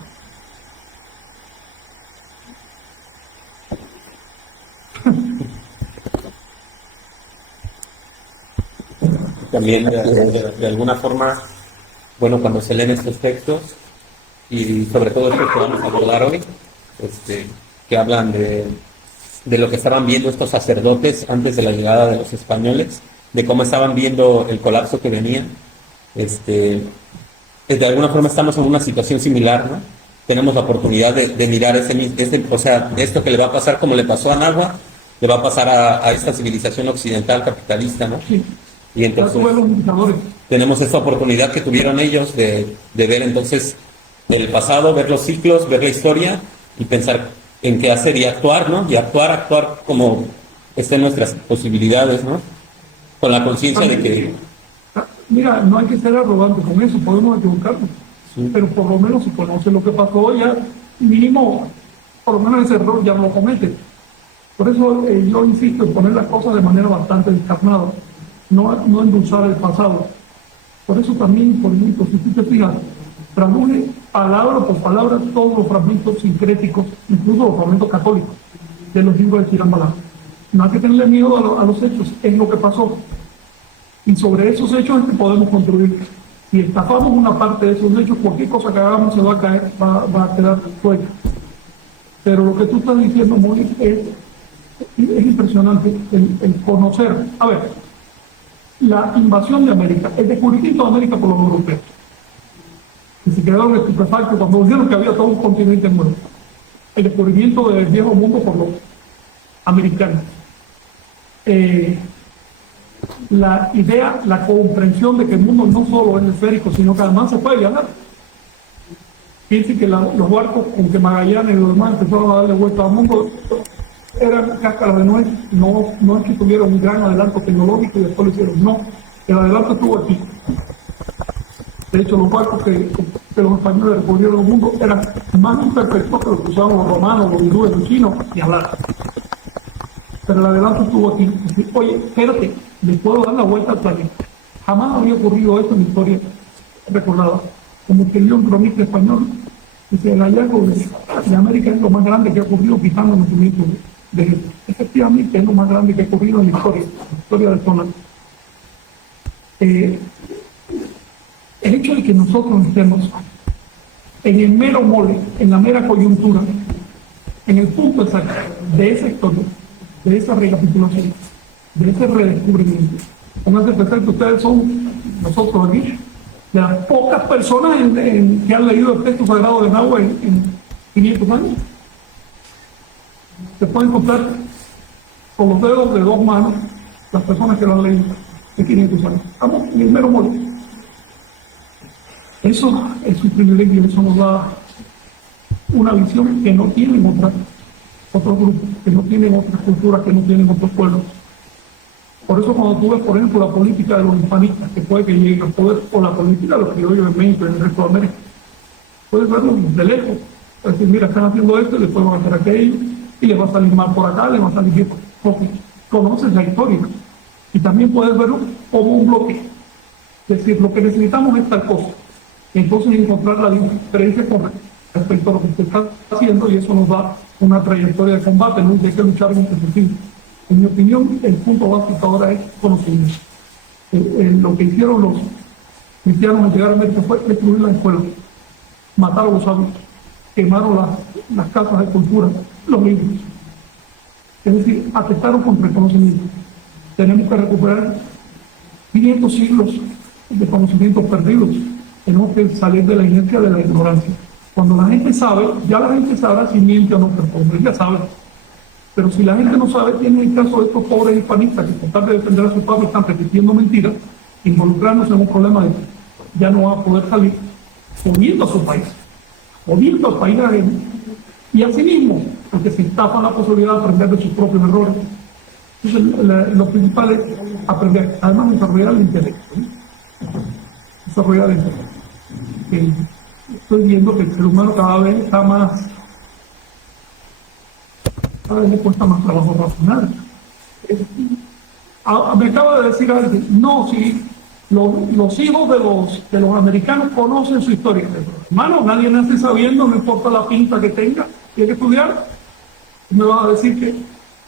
También de alguna forma, bueno, cuando se leen estos textos y sobre todo estos que vamos a abordar hoy, que hablan de lo que estaban viendo estos sacerdotes antes de la llegada de los españoles, de cómo estaban viendo el colapso que venía, de alguna forma estamos en una situación similar, ¿no? Tenemos la oportunidad de mirar o sea, esto que le va a pasar como le pasó a Nahua, le va a pasar a esta civilización occidental capitalista, ¿no? Sí. Y entonces tenemos esta oportunidad que tuvieron ellos de ver entonces el pasado, ver los ciclos, ver la historia y pensar en qué hacer y actuar, ¿no? Y actuar como estén nuestras posibilidades, ¿no? Con la conciencia de que... Mira, no hay que ser arrogante con eso, podemos equivocarnos, sí, pero por lo menos si conoce lo que pasó ya, mínimo, por lo menos ese error ya no lo comete. Por eso yo insisto en poner las cosas de manera bastante descarnada, no endulzar el pasado. Por eso también, por ejemplo, si tú te fijas, traduje palabra por palabra todos los fragmentos sincréticos, incluso los fragmentos católicos de los libros de Chirambalá. No hay que tenerle miedo a los hechos, es lo que pasó. Y sobre esos hechos es que podemos construir. Si estafamos una parte de esos hechos, cualquier cosa que hagamos se va a caer, va a quedar suelta. Pero lo que tú estás diciendo, Mónica, es impresionante el conocer. A ver, la invasión de América, el descubrimiento de América por los europeos, que se quedaron estupefactos cuando vieron que había todo un continente nuevo. El descubrimiento del viejo mundo por los americanos. La idea, la comprensión de que el mundo no solo es esférico, sino que además se puede viajar. Piensen que los barcos con que Magallanes y los demás empezaron a darle vuelta al mundo eran cáscaras de nuez, no es que tuvieron un gran adelanto tecnológico y después lo hicieron, no, el adelanto estuvo aquí. De hecho, los barcos que los españoles recorrieron el mundo eran más imperfectos que los que usaban los romanos, los hindúes, los chinos, y hablar. Pero el adelanto estuvo aquí. Oye, espérate, le puedo dar la vuelta al planeta. Jamás había ocurrido esto en la historia recordada. Como escribió un cronista español, dice, el hallazgo de América es lo más grande que ha ocurrido quitando el nacimiento de Jesús. Efectivamente, es lo más grande que ha ocurrido en la historia del solar. El hecho de que nosotros estemos en el mero mole, en la mera coyuntura, en el punto exacto de esa historia, de esa recapitulación, de ese redescubrimiento. Pónganse a pensar que ustedes son, nosotros aquí, de las pocas personas que han leído el texto sagrado de Nahua en 500 años. Se pueden contar con los dedos de dos manos las personas que lo han leído en 500 años. Estamos en el mero mole. Eso es un privilegio, eso nos da una visión que no tienen otros grupos, que no tienen otras culturas, que no tienen otros pueblos. Por eso cuando tú ves, por ejemplo, la política de los hispanistas, que puede que lleguen al poder, o la política de los criollos en México y en el resto de América, puedes verlo de lejos. Es decir, mira, están haciendo esto, y después van a hacer aquello, y les va a salir mal por acá, les va a salir bien, porque conoces la historia. Y también puedes verlo como un bloque. Es decir, lo que necesitamos es tal cosa. Entonces encontrar la diferencia con respecto a lo que se está haciendo, y eso nos da una trayectoria de combate, ¿no? Y hay que luchar en este sentido. En mi opinión, el punto básico ahora es conocimiento. Lo que hicieron los cristianos al llegar a América fue destruir las escuelas, matar a los sabios, quemaron las casas de cultura, los libros. Es decir, atestaron contra el conocimiento. Tenemos que recuperar 500 siglos de conocimientos perdidos. Tenemos que salir de la inercia de la ignorancia. Cuando la gente sabe, ya la gente sabrá si miente o no responde, ya sabe. Pero si la gente no sabe, tiene el caso de estos pobres hispanistas que por tratar de defender a su pueblo están repitiendo mentiras, involucrándose en un problema de que ya no va a poder salir, jodiendo a su país, jodiendo al país ajeno, y así mismo, porque se estafa la posibilidad de aprender de sus propios errores. Entonces, lo principal es aprender, además desarrollar el intelecto, desarrollar el intelecto. Estoy viendo que el ser humano cada vez está más, cada vez le cuesta más trabajo razonar. Me acaba de decir alguien, no, sí, Los hijos de los americanos conocen su historia. Hermano, nadie nace sabiendo, no importa la pinta que tenga, tiene que estudiar. Me vas a decir que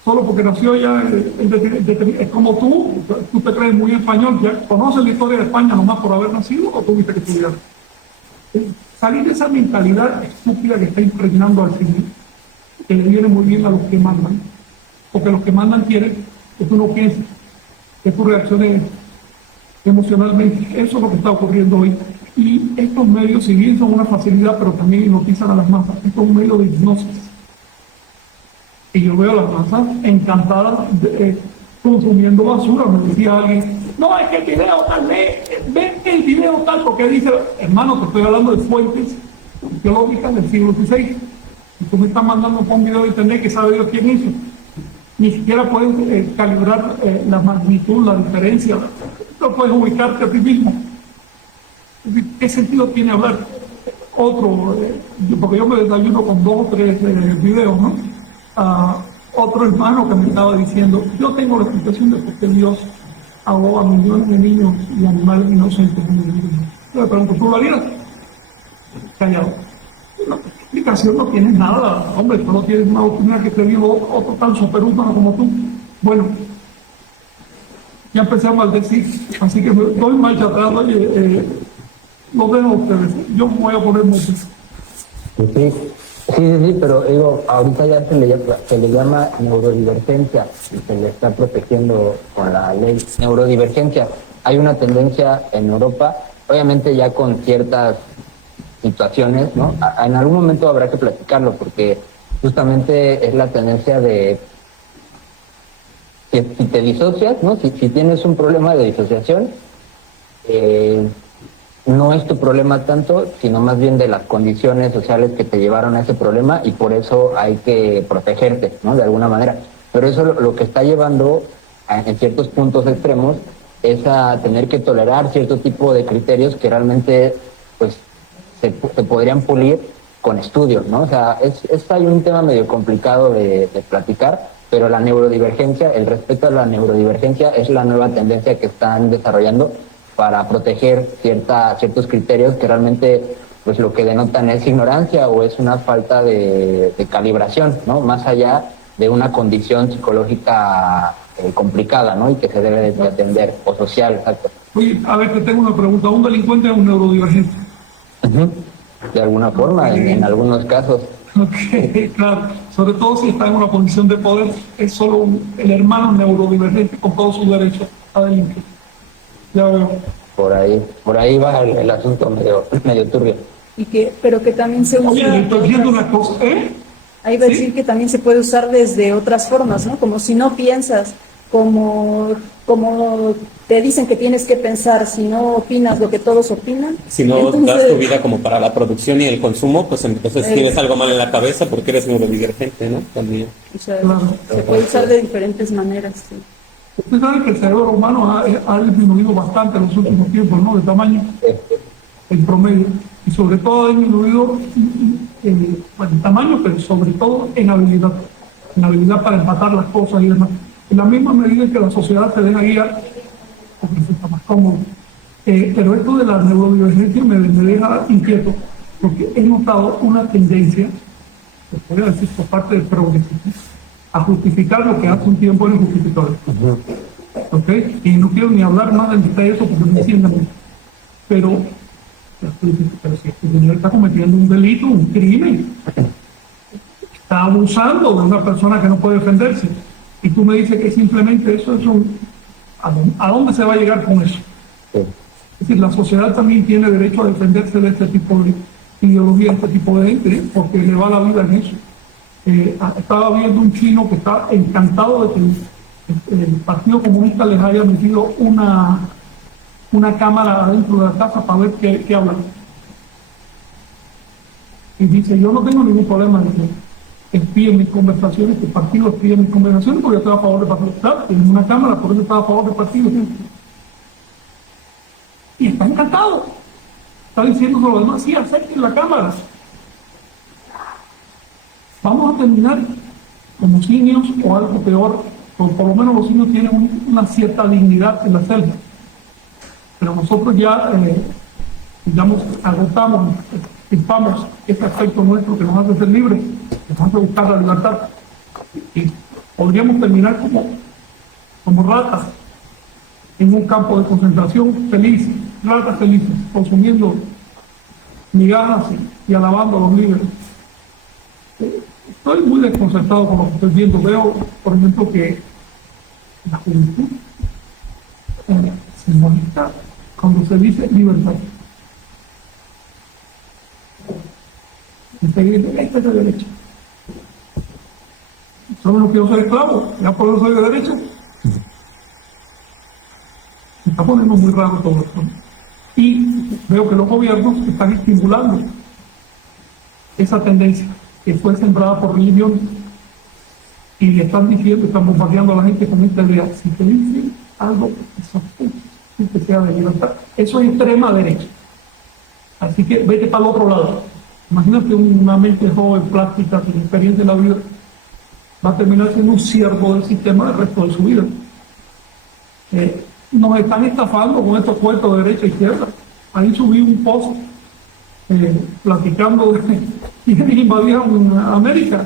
solo porque nació ya es como tú te crees muy español, ya conoces la historia de España nomás por haber nacido o tuviste que estudiar. Salir de esa mentalidad estúpida que está impregnando al civil, que le viene muy bien a los que mandan, porque los que mandan quieren que tú no pienses, que tú reacciones emocionalmente. Eso es lo que está ocurriendo hoy. Y estos medios, si bien son una facilidad, pero también hipnotizan a las masas. Esto es un medio de hipnosis. Y yo veo a las masas encantadas consumiendo basura. Me decía alguien, no, es que el video tal vez, ven el video tal, porque dice, hermano, te estoy hablando de fuentes teológicas del siglo XVI. Y tú me estás mandando por un video de internet que sabe Dios quién hizo. Ni siquiera puedes calibrar la magnitud, la diferencia. No puedes ubicarte a ti mismo. ¿Qué sentido tiene hablar otro? Porque yo me desayuno con 2 o 3 videos, ¿no? Otro hermano que me estaba diciendo, yo tengo la explicación de por qué Dios ahogó a millones de niños y animales inocentes en el mundo. Yo le pregunto, ¿tú lo harías? Callado. No, explicación no tienes nada, hombre, tú no tienes una oportunidad que te dio otro tan superhumano como tú. Bueno, ya empecé a maldecir, así que me doy marcha atrás, lo dejo a ustedes, yo me voy a poner mucho. Sí, pero digo, ahorita ya se le llama neurodivergencia y se le está protegiendo con la ley neurodivergencia. Hay una tendencia en Europa, obviamente ya con ciertas situaciones, ¿no? En algún momento habrá que platicarlo porque justamente es la tendencia de que si te disocias, ¿no? Si tienes un problema de disociación, no es tu problema tanto, sino más bien de las condiciones sociales que te llevaron a ese problema y por eso hay que protegerte, ¿no? De alguna manera. Pero eso lo que está llevando en ciertos puntos extremos es a tener que tolerar cierto tipo de criterios que realmente pues se podrían pulir con estudios, ¿no? O sea, hay un tema medio complicado de platicar, pero la neurodivergencia, el respeto a la neurodivergencia es la nueva tendencia que están desarrollando para proteger ciertos criterios que realmente pues lo que denotan es ignorancia o es una falta de calibración, ¿no? Más allá de una condición psicológica complicada, ¿no? Y que se debe de atender, o social, exacto. Oye, a ver, te tengo una pregunta. ¿Un delincuente es un neurodivergente? De alguna forma, en algunos casos. Ok, claro. Sobre todo si está en una posición de poder, es solo el hermano neurodivergente con todos sus derechos a delinquir. Ya veo. Por ahí va el asunto medio turbio. Pero que también se usa. Oye, le estoy diciendo una cosa, Ahí va a ¿Sí? decir que también se puede usar desde otras formas, ¿no? Como si no piensas, como te dicen que tienes que pensar, si no opinas lo que todos opinan. Si no das tu vida como para la producción y el consumo, pues entonces tienes algo mal en la cabeza porque eres neurodivergente, ¿no? También. O sea, Claro. se puede usar de diferentes maneras, sí. Usted sabe que el cerebro humano ha disminuido bastante en los últimos tiempos, ¿no? De tamaño, en promedio. Y sobre todo ha disminuido en tamaño, pero sobre todo en habilidad. En habilidad para empatar las cosas y demás. En la misma medida en que la sociedad se deja guiar, porque resulta más cómodo. Pero esto de la neurodivergencia me deja inquieto, porque he notado una tendencia, se podría decir por parte del progresismo, a justificar lo que hace un tiempo era injustificable. ¿Ok? Y no quiero ni hablar más del detalle de eso porque me enciendan mucho. Pero si este señor está cometiendo un delito, un crimen, está abusando de una persona que no puede defenderse. Y tú me dices que simplemente eso es ¿a dónde se va a llegar con eso? Es decir, la sociedad también tiene derecho a defenderse de este tipo de ideología, de este tipo de gente, porque le va la vida en eso. Estaba viendo un chino que está encantado de que el Partido Comunista les haya metido una cámara adentro de la casa para ver qué hablan. Y dice, yo no tengo ningún problema de que espíen mis conversaciones, que el partido espíe mis conversaciones, porque yo estoy a favor del partido. Claro, tienen una cámara, por eso está a favor del partido. Y está encantado. Está diciendo a los demás, sí, acepten la cámara. Vamos a terminar como simios o algo peor, o por lo menos los simios tienen una cierta dignidad en la selva. pero nosotros ya, digamos, agotamos, extirpamos ese aspecto nuestro que nos hace ser libres, que nos hace buscar la libertad. Y podríamos terminar como ratas en un campo de concentración felices, ratas felices, consumiendo migajas y alabando a los líderes. Estoy muy desconcertado con lo que estoy viendo. Veo, por ejemplo, que la juventud se molesta cuando se dice libertad. Enseguida, esta es de derecha. ¿Saben lo que yo soy esclavo? ¿Ya por eso soy de derecha? Se está poniendo muy raro todo esto. Y veo que los gobiernos están estimulando esa tendencia que fue sembrada por religión y le están diciendo, están bombardeando a la gente con esta idea: si te dicen algo que sea de libertad, eso es extrema derecha. Así que vete para el otro lado. Imagínate una mente joven, plástica, sin experiencia en la vida, va a terminar siendo un siervo del sistema el resto de su vida. Nos están estafando con estos cuentos de derecha e izquierda. Ahí subí un post platicando de quienes invadieron América,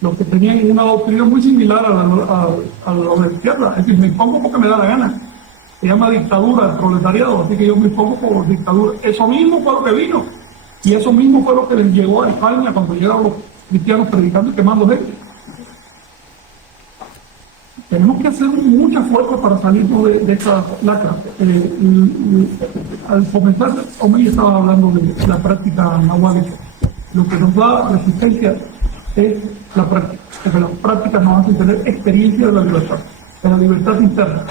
los que tenían una doctrina muy similar a los de izquierda. Es decir, me pongo porque me da la gana. Se llama dictadura del proletariado, así que yo me pongo por dictadura. Eso mismo fue lo que vino, y eso mismo fue lo que les llegó a España cuando llegaron los cristianos predicando y quemando gente. Tenemos que hacer mucha fuerza para salirnos de esta lacra. Al comenzar, Omey estaba hablando de la práctica nahuatl. Lo que nos da resistencia es la práctica, porque las prácticas nos hacen tener experiencia de la libertad interna.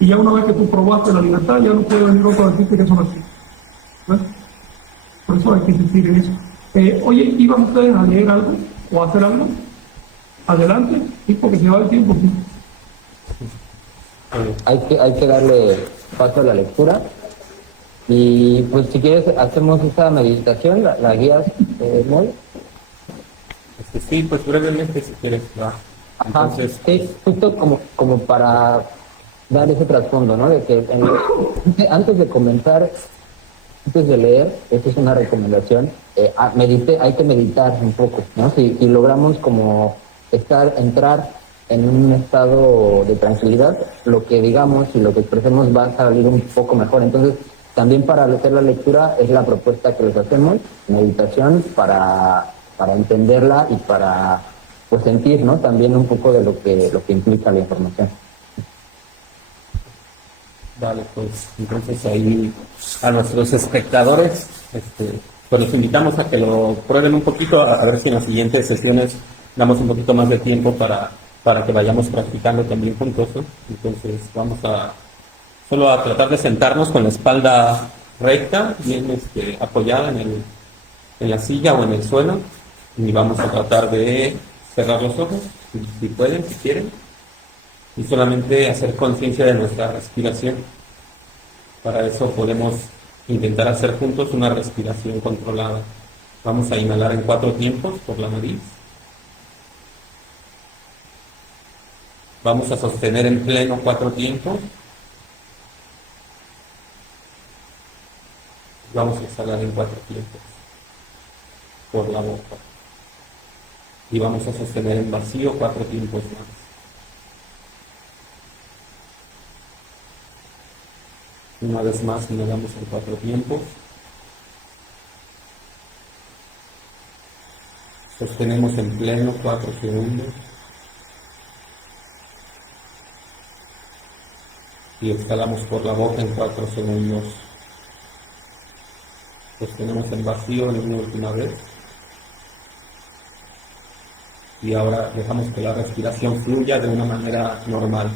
Y ya una vez que tú probaste la libertad, ya no puede venir otro a decirte que eso no existe. ¿Ves? Por eso hay que insistir en eso. Oye, ¿iban ustedes a leer algo o a hacer algo? Adelante, sí, porque se va el tiempo. ¿Sí? Hay que darle paso a la lectura. Y pues si quieres hacemos esta meditación, la guías, Moy. Sí, pues brevemente si quieres, ¿va? Entonces, sí, justo como para dar ese trasfondo, ¿no? De que antes de comenzar, antes de leer, esta es una recomendación, hay que meditar un poco, ¿no? Si logramos como entrar en un estado de tranquilidad, lo que digamos y lo que expresemos va a salir un poco mejor. Entonces, también para hacer la lectura es la propuesta que les hacemos, meditación para entenderla y para pues sentir, ¿no? También un poco de lo que implica la información. Vale, pues entonces ahí a nuestros espectadores, pues los invitamos a que lo prueben un poquito, a ver si en las siguientes sesiones damos un poquito más de tiempo para que vayamos practicando también juntos, ¿no? Entonces vamos solo a tratar de sentarnos con la espalda recta, bien apoyada en la silla o en el suelo, y vamos a tratar de cerrar los ojos, si pueden, si quieren, y solamente hacer conciencia de nuestra respiración. Para eso podemos intentar hacer juntos una respiración controlada. Vamos a inhalar en 4 tiempos por la nariz. Vamos a sostener en pleno 4 tiempos. Vamos a exhalar en 4 tiempos por la boca. Y vamos a sostener en vacío 4 tiempos más. Una vez más inhalamos en 4 tiempos. Sostenemos en pleno 4 segundos. Y exhalamos por la boca en 4 segundos. Sostenemos en vacío en una última vez. Y ahora dejamos que la respiración fluya de una manera normal,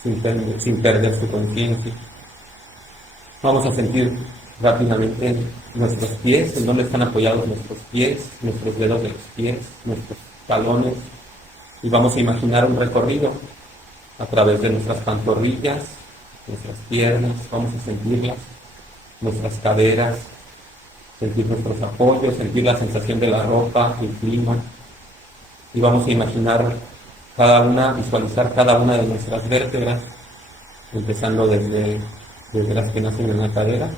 sin perder su conciencia. Vamos a sentir rápidamente nuestros pies, en dónde están apoyados nuestros pies, nuestros dedos de los pies, nuestros talones, y vamos a imaginar un recorrido a través de nuestras pantorrillas, nuestras piernas, vamos a sentirlas, nuestras caderas, sentir nuestros apoyos, sentir la sensación de la ropa, el clima, y vamos a imaginar visualizar cada una de nuestras vértebras empezando desde las que nacen en la cadera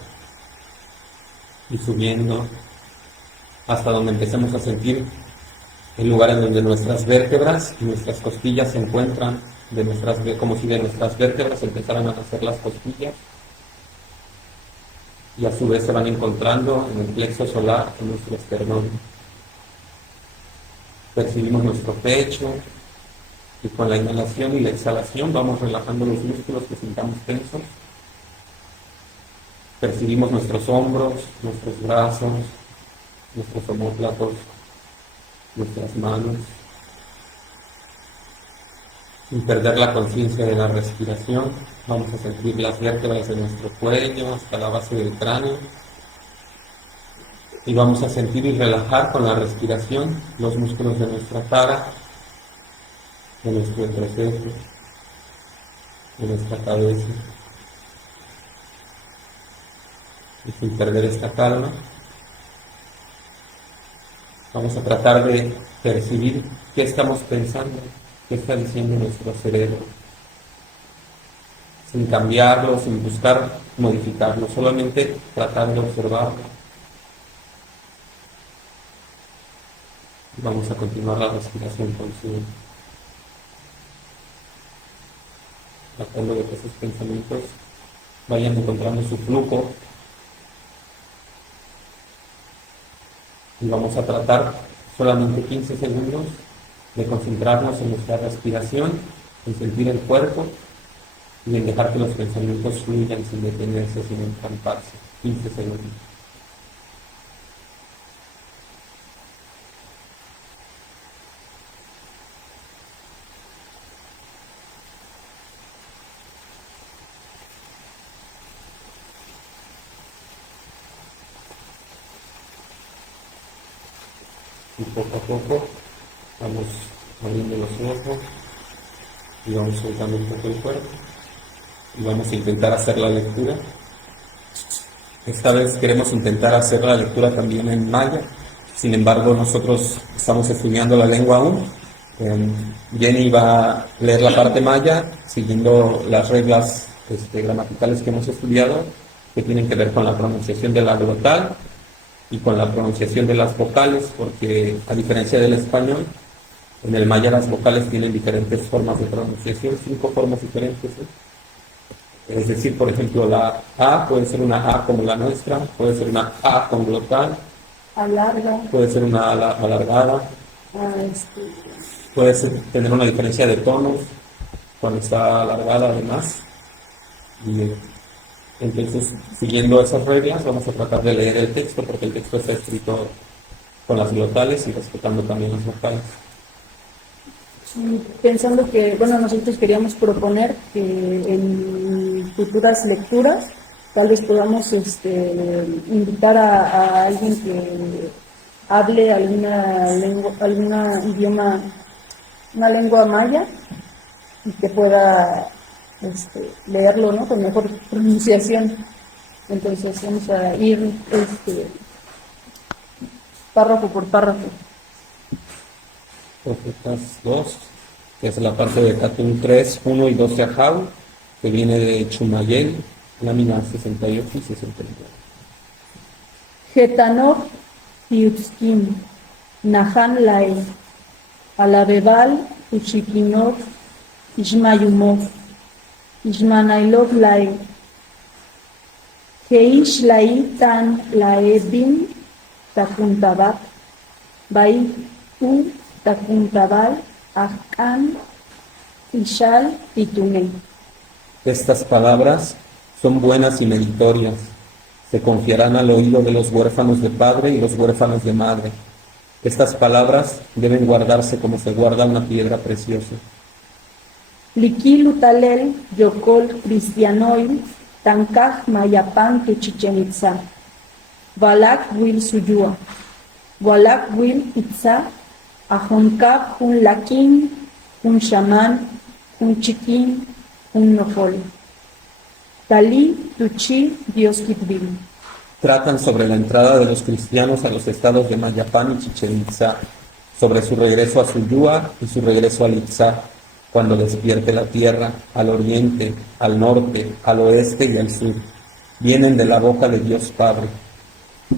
y subiendo hasta donde empecemos a sentir el lugar en donde nuestras vértebras y nuestras costillas se encuentran, como si de nuestras vértebras empezaran a nacer las costillas y a su vez se van encontrando en el plexo solar, en nuestro esternón. Percibimos nuestro pecho y con la inhalación y la exhalación vamos relajando los músculos que sintamos tensos. Percibimos nuestros hombros, nuestros brazos, nuestros omóplatos, nuestras manos, sin perder la conciencia de la respiración. Vamos a sentir las vértebras de nuestro cuello hasta la base del cráneo y vamos a sentir y relajar con la respiración los músculos de nuestra cara, de nuestro entrecejo, de nuestra cabeza. Y sin perder esta calma, vamos a tratar de percibir qué estamos pensando, qué está diciendo nuestro cerebro, sin cambiarlo, sin buscar modificarlo, solamente tratar de observarlo. Vamos a continuar la respiración consciente, tratando de que esos pensamientos vayan encontrando su flujo. Y vamos a tratar solamente 15 segundos de concentrarnos en nuestra respiración, en sentir el cuerpo y en dejar que los pensamientos fluyan sin detenerse, sin entramparse. 15 segundos. Y poco a poco vamos abriendo los ojos y vamos soltando un poco el cuerpo y vamos a intentar hacer la lectura. Esta vez queremos intentar hacer la lectura también en maya. Sin embargo, nosotros estamos estudiando la lengua aún. Jenny va a leer la parte maya siguiendo las reglas gramaticales que hemos estudiado, que tienen que ver con la pronunciación de la glotal y con la pronunciación de las vocales, porque a diferencia del español, en el maya las vocales tienen diferentes formas de pronunciación, 5 formas diferentes. Es decir, por ejemplo, la A puede ser una A como la nuestra, puede ser una A con glotal, Alarga. puede ser una A alargada, puede tener una diferencia de tonos cuando está alargada además. Y entonces, siguiendo esas reglas, vamos a tratar de leer el texto, porque el texto está escrito con las glotales y respetando también las vocales. Pensando que, bueno, nosotros queríamos proponer que en futuras lecturas tal vez podamos invitar a alguien que hable alguna idioma, una lengua maya y que pueda leerlo, ¿no?, con mejor pronunciación. Entonces vamos a ir párrafo por párrafo. Profetas 2, que es la parte de Catún 3, 1 y 2 de Ajau, que viene de Chumayel, láminas 68 y 69. Getanov Piutskin, Nahan Lae, Alabebal Ushikinov, Ishmayumov, Ishmanailov Lae, Heish Lai Tan Lae Bin Takuntabat, Bai U Takuntabal, Ahkan, Ishal y Tunen. Estas palabras son buenas y meritorias. Se confiarán al oído de los huérfanos de padre y los huérfanos de madre. Estas palabras deben guardarse como se guarda una piedra preciosa. Liki Lutalel, Yokol Cristianoil, Tankaj Mayapan tu Chichen Itza, Balak Wil Suyua, Balak Wil Itza, Ajonkab Hun Lakin, Hun Shaman, Hun Chikin, Hun Nofol. Talí Tuchi Dios Kitvil. Tratan sobre la entrada de los cristianos a los estados de Mayapán y Chichen Itzá, sobre su regreso a Suyúa y su regreso al Itzá, cuando despierte la tierra, al oriente, al norte, al oeste y al sur. Vienen de la boca de Dios Padre.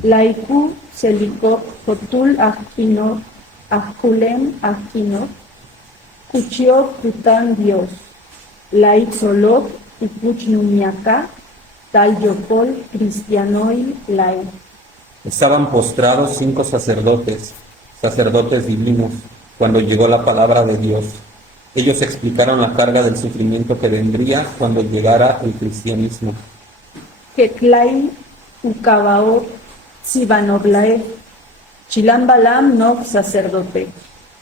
Laiku seliko hotul ajino, ajulem ajino, kuchio kutan Dios. Laiksolot y kuchnumiaka, tal yopol cristianoil lai. Estaban postrados 5 sacerdotes, sacerdotes divinos, cuando llegó la palabra de Dios. Ellos explicaron la carga del sufrimiento que vendría cuando llegara el cristianismo. Keklai ukabaot sibanoblae, chilambalam no sacerdote,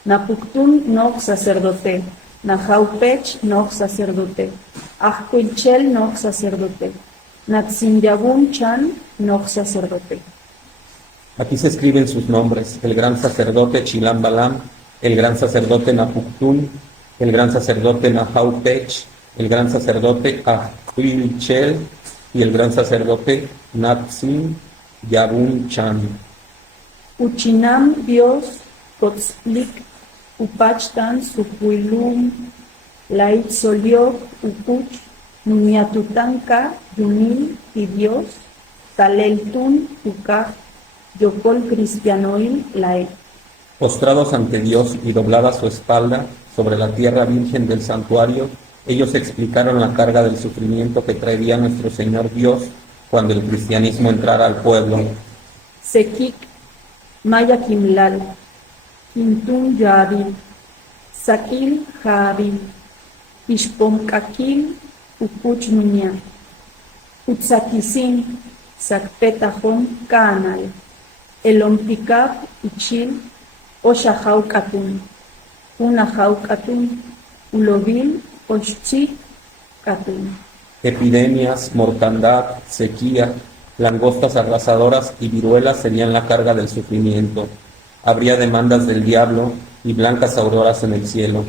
napuktun no sacerdote, najaupech no sacerdote, ajquilchel no sacerdote, natsinyabun chan no sacerdote. Aquí se escriben sus nombres: el gran sacerdote Chilam Balam, el gran sacerdote Napuktun, el gran sacerdote Nahaupech, el gran sacerdote Ahquilchel y el gran sacerdote Natsin Yabun Chan. Uchinam Dios kotzlik upachtan supuilum lait soliok upuch numiatutanka yunil y Dios taleltun ukaj yokol cristianoil lae. Postrados ante Dios y doblada su espalda sobre la tierra virgen del santuario, ellos explicaron la carga del sufrimiento que traería nuestro Señor Dios cuando el cristianismo entrara al pueblo. Sekik maya kimlal kintun yabil sakil jabil ishpomkakil upuch nunia utsakisin sakpetajón kanal elompikab ichil oshahau katun unahau katun ulovil oshchik katun. Epidemias, mortandad, sequía, langostas arrasadoras y viruelas serían la carga del sufrimiento. Habría demandas del diablo y blancas auroras en el cielo,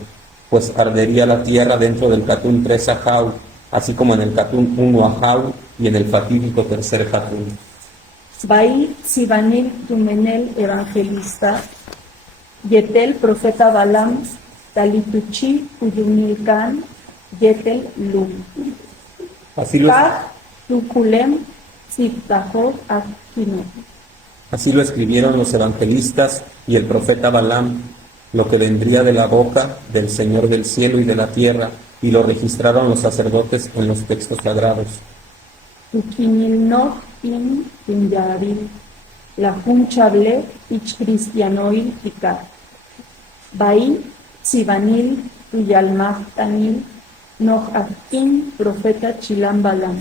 pues ardería la tierra dentro del Catún 3 Ajau, así como en el Catún 1 Ajau y en el fatídico tercer Catún. Bai Sibanil Tumenel evangelista, Yetel profeta Balam, Talituchi Uyunilkan, Yetel Lum. Así lo, Kaj Tukulem Siptajot Akino. así lo escribieron los evangelistas y el profeta Balaam, lo que vendría de la boca del Señor del cielo y de la tierra, y lo registraron los sacerdotes en los textos sagrados. Ukinilnok in Punjaril, la Punchable ich Cristianoil Pika. Bai Sibanil Uyalmachtanil, Noch Akin profeta Chilam Balam,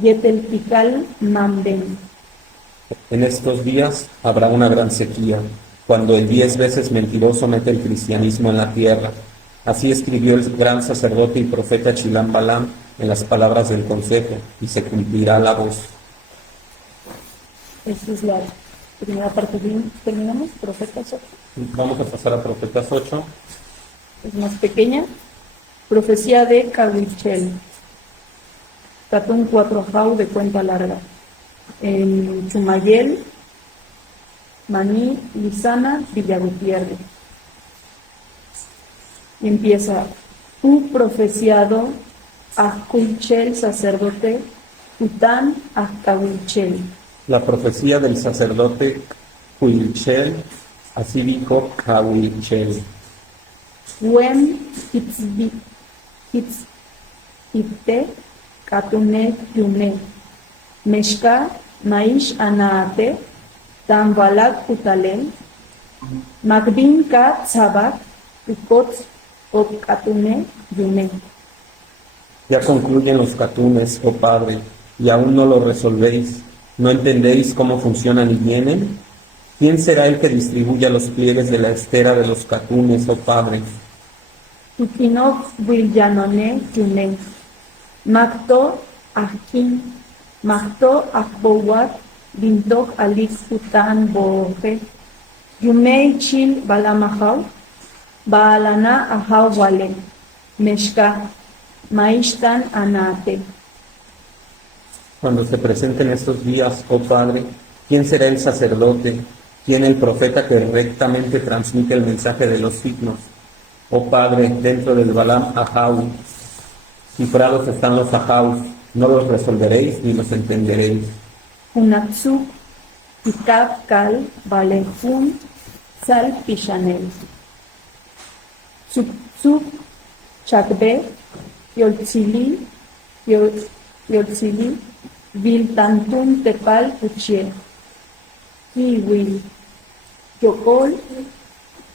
Yetel Pikal Mamben. En estos días habrá una gran sequía, cuando el 10 veces mentiroso mete el cristianismo en la tierra. Así escribió el gran sacerdote y profeta Chilam Balam en las palabras del consejo, y se cumplirá la voz. Esta es la primera parte. Terminamos, profetas 8. Vamos a pasar a Profetas 8. Es más pequeña. Profecía de Cahuichel. Catón 4 Jau de cuenta larga. En Chumayel, Maní, Lizana, Villagutierre. Y empieza: tú profeciado, Ahcuichel, sacerdote, Után, Ahcahuichel. La profecía del sacerdote Huilchel, así dijo Cahuichel. Wem Hitzite, Katune, Yume. Meshka, Maish, Anaate, Tambalak, Utalel. Magbin, Kat, Sabak, Ukot, Katune, Yume. Ya concluyen los catunes, oh Padre, y aún no lo resolvéis. ¿No entendéis cómo funcionan y vienen? ¿Quién será el que distribuya los pliegues de la estera de los catunes, oh Padre? Tukinok Villanone, Yume. Makto, Ahkin, Makto, Ahbowat, Bintok, Alik, Utan, Bohe. Yume, Chil, Balamahau, Baalana, Ahau, Wale. Meshka, Maishtan, Anate. Cuando se presenten estos días, oh Padre, ¿quién será el sacerdote? ¿Quién el profeta que rectamente transmite el mensaje de los signos? Oh Padre, dentro del Balam Ahaú, cifrados están los Ahaus, no los resolveréis ni los entenderéis. Unatsuk, Ikab Kal, Balefun, Sal Pishanel. Tsuk, Chakbe, Yoltzili, Viltantun Tepal Puchie, Kiwil, Yokol,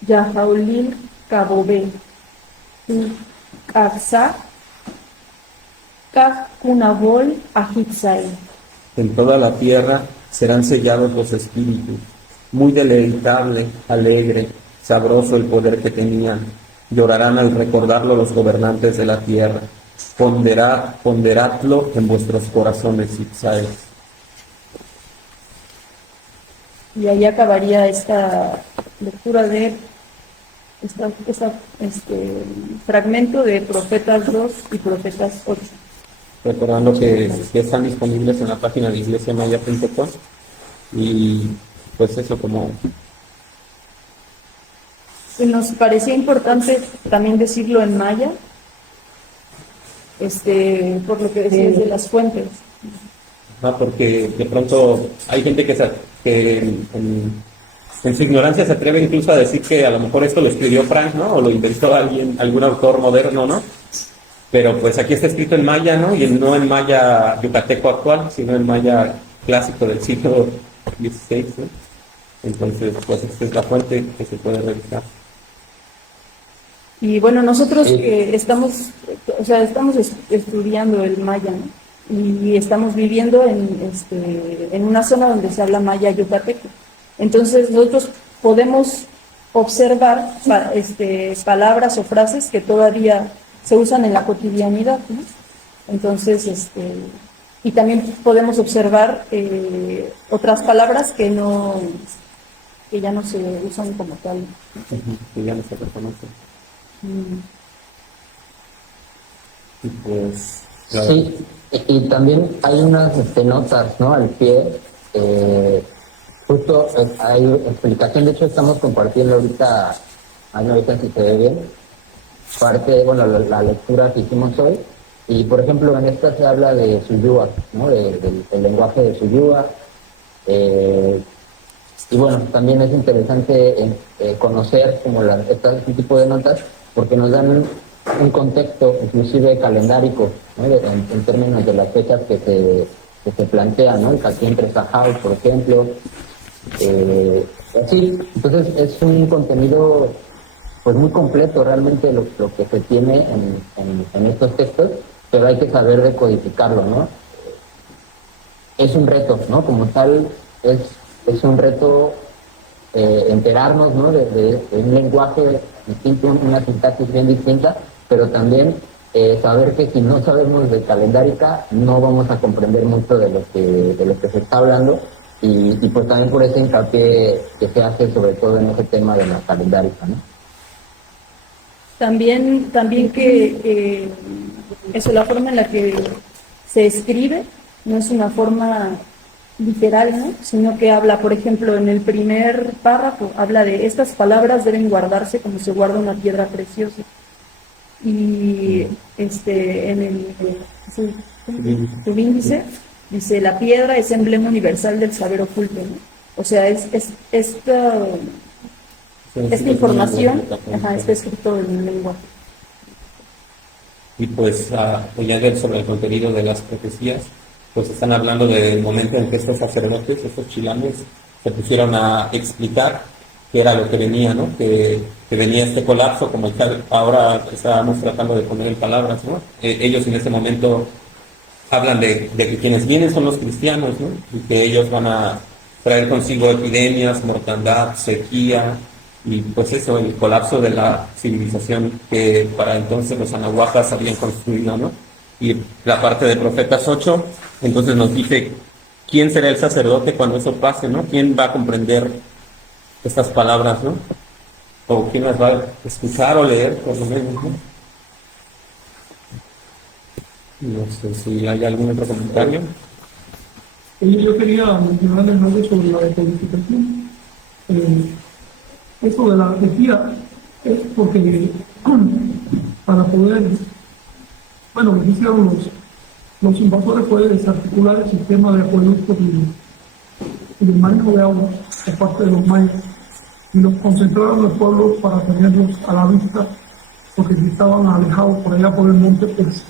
Yahaulil Kabobe, Kaksa, Kakunabol Ahitzai. En toda la tierra serán sellados los espíritus. Muy deleitable, alegre, sabroso el poder que tenían. Llorarán al recordarlo los gobernantes de la tierra. Ponderadlo en vuestros corazones, Itzai. Y ahí acabaría esta lectura de fragmento de Profetas 2 y Profetas 8. Recordando que están disponibles en la página de iglesiamaya.com y pues eso como... Y nos parecía importante también decirlo en maya, por lo que decías de las fuentes. Porque de pronto hay gente que en su ignorancia se atreve incluso a decir que a lo mejor esto lo escribió Frank, ¿no? O lo inventó algún autor moderno, ¿no? Pero pues aquí está escrito en maya, ¿no? Y no en maya yucateco actual, sino en maya clásico del siglo XVI, ¿no? Entonces, pues esta es la fuente que se puede revisar. Y bueno, nosotros estamos estudiando el maya, ¿no? Y estamos viviendo en una zona donde se habla maya yucateco. Entonces nosotros podemos observar palabras o frases que todavía se usan en la cotidianidad, ¿no? Entonces, y también podemos observar otras palabras que ya no se usan como tal. Que ya no se reconocen. Y pues... Claro. Sí, y también hay unas notas, ¿no? Al pie. Justo hay explicación, de hecho estamos compartiendo ahorita si se ve bien, parte, bueno, la lectura que hicimos hoy, y por ejemplo en esta se habla de Suyúa, ¿no? Del lenguaje de Suyúa, y bueno, también es interesante conocer como este tipo de notas, porque nos dan un contexto inclusive calendárico, ¿no? En términos de las fechas que se plantean, ¿no? El Caquientre Sajao, por ejemplo. Así, entonces es un contenido pues muy completo realmente lo que se tiene en estos textos, pero hay que saber decodificarlo, ¿no? Es un reto, ¿no? Como tal, es un reto enterarnos, ¿no? de un lenguaje distinto, una sintaxis bien distinta, pero también saber que si no sabemos de calendárica no vamos a comprender mucho de lo que se está hablando, y pues también por ese hincapié que se hace sobre todo en ese tema de la calendárica, ¿no? También que la forma en la que se escribe no es una forma literal, ¿no? Sino que habla, por ejemplo, en el primer párrafo, habla de estas palabras deben guardarse como se guarda una piedra preciosa. Y en su índice dice, la piedra es emblema universal del saber oculto, ¿no? O sea, esta información está escrito en un lenguaje. Y pues añadir sobre el contenido de las profecías, pues están hablando del momento en que estos sacerdotes, estos chilanes, se pusieron a explicar qué era lo que venía, ¿no? Que venía este colapso, como ahora estábamos tratando de poner en palabras, ¿no? Ellos en ese momento hablan de que quienes vienen son los cristianos, ¿no? Y que ellos van a traer consigo epidemias, mortandad, sequía, y pues eso, el colapso de la civilización que para entonces los anahuajas habían construido, ¿no? Y la parte de Profetas 8, entonces nos dice quién será el sacerdote cuando eso pase, ¿no? ¿Quién va a comprender estas palabras, ¿no? O quién las va a escuchar o leer, por lo menos, ¿no? No sé si hay algún otro comentario. Yo quería mencionarles algo sobre la decodificación. Eso de la herejía es porque para poder, bueno, lo que hicieron los invasores fue desarticular el sistema de acueductos y de manejo de agua por parte de los mayas, y los concentraron en los pueblos para tenerlos a la vista, porque si estaban alejados por allá por el monte, pues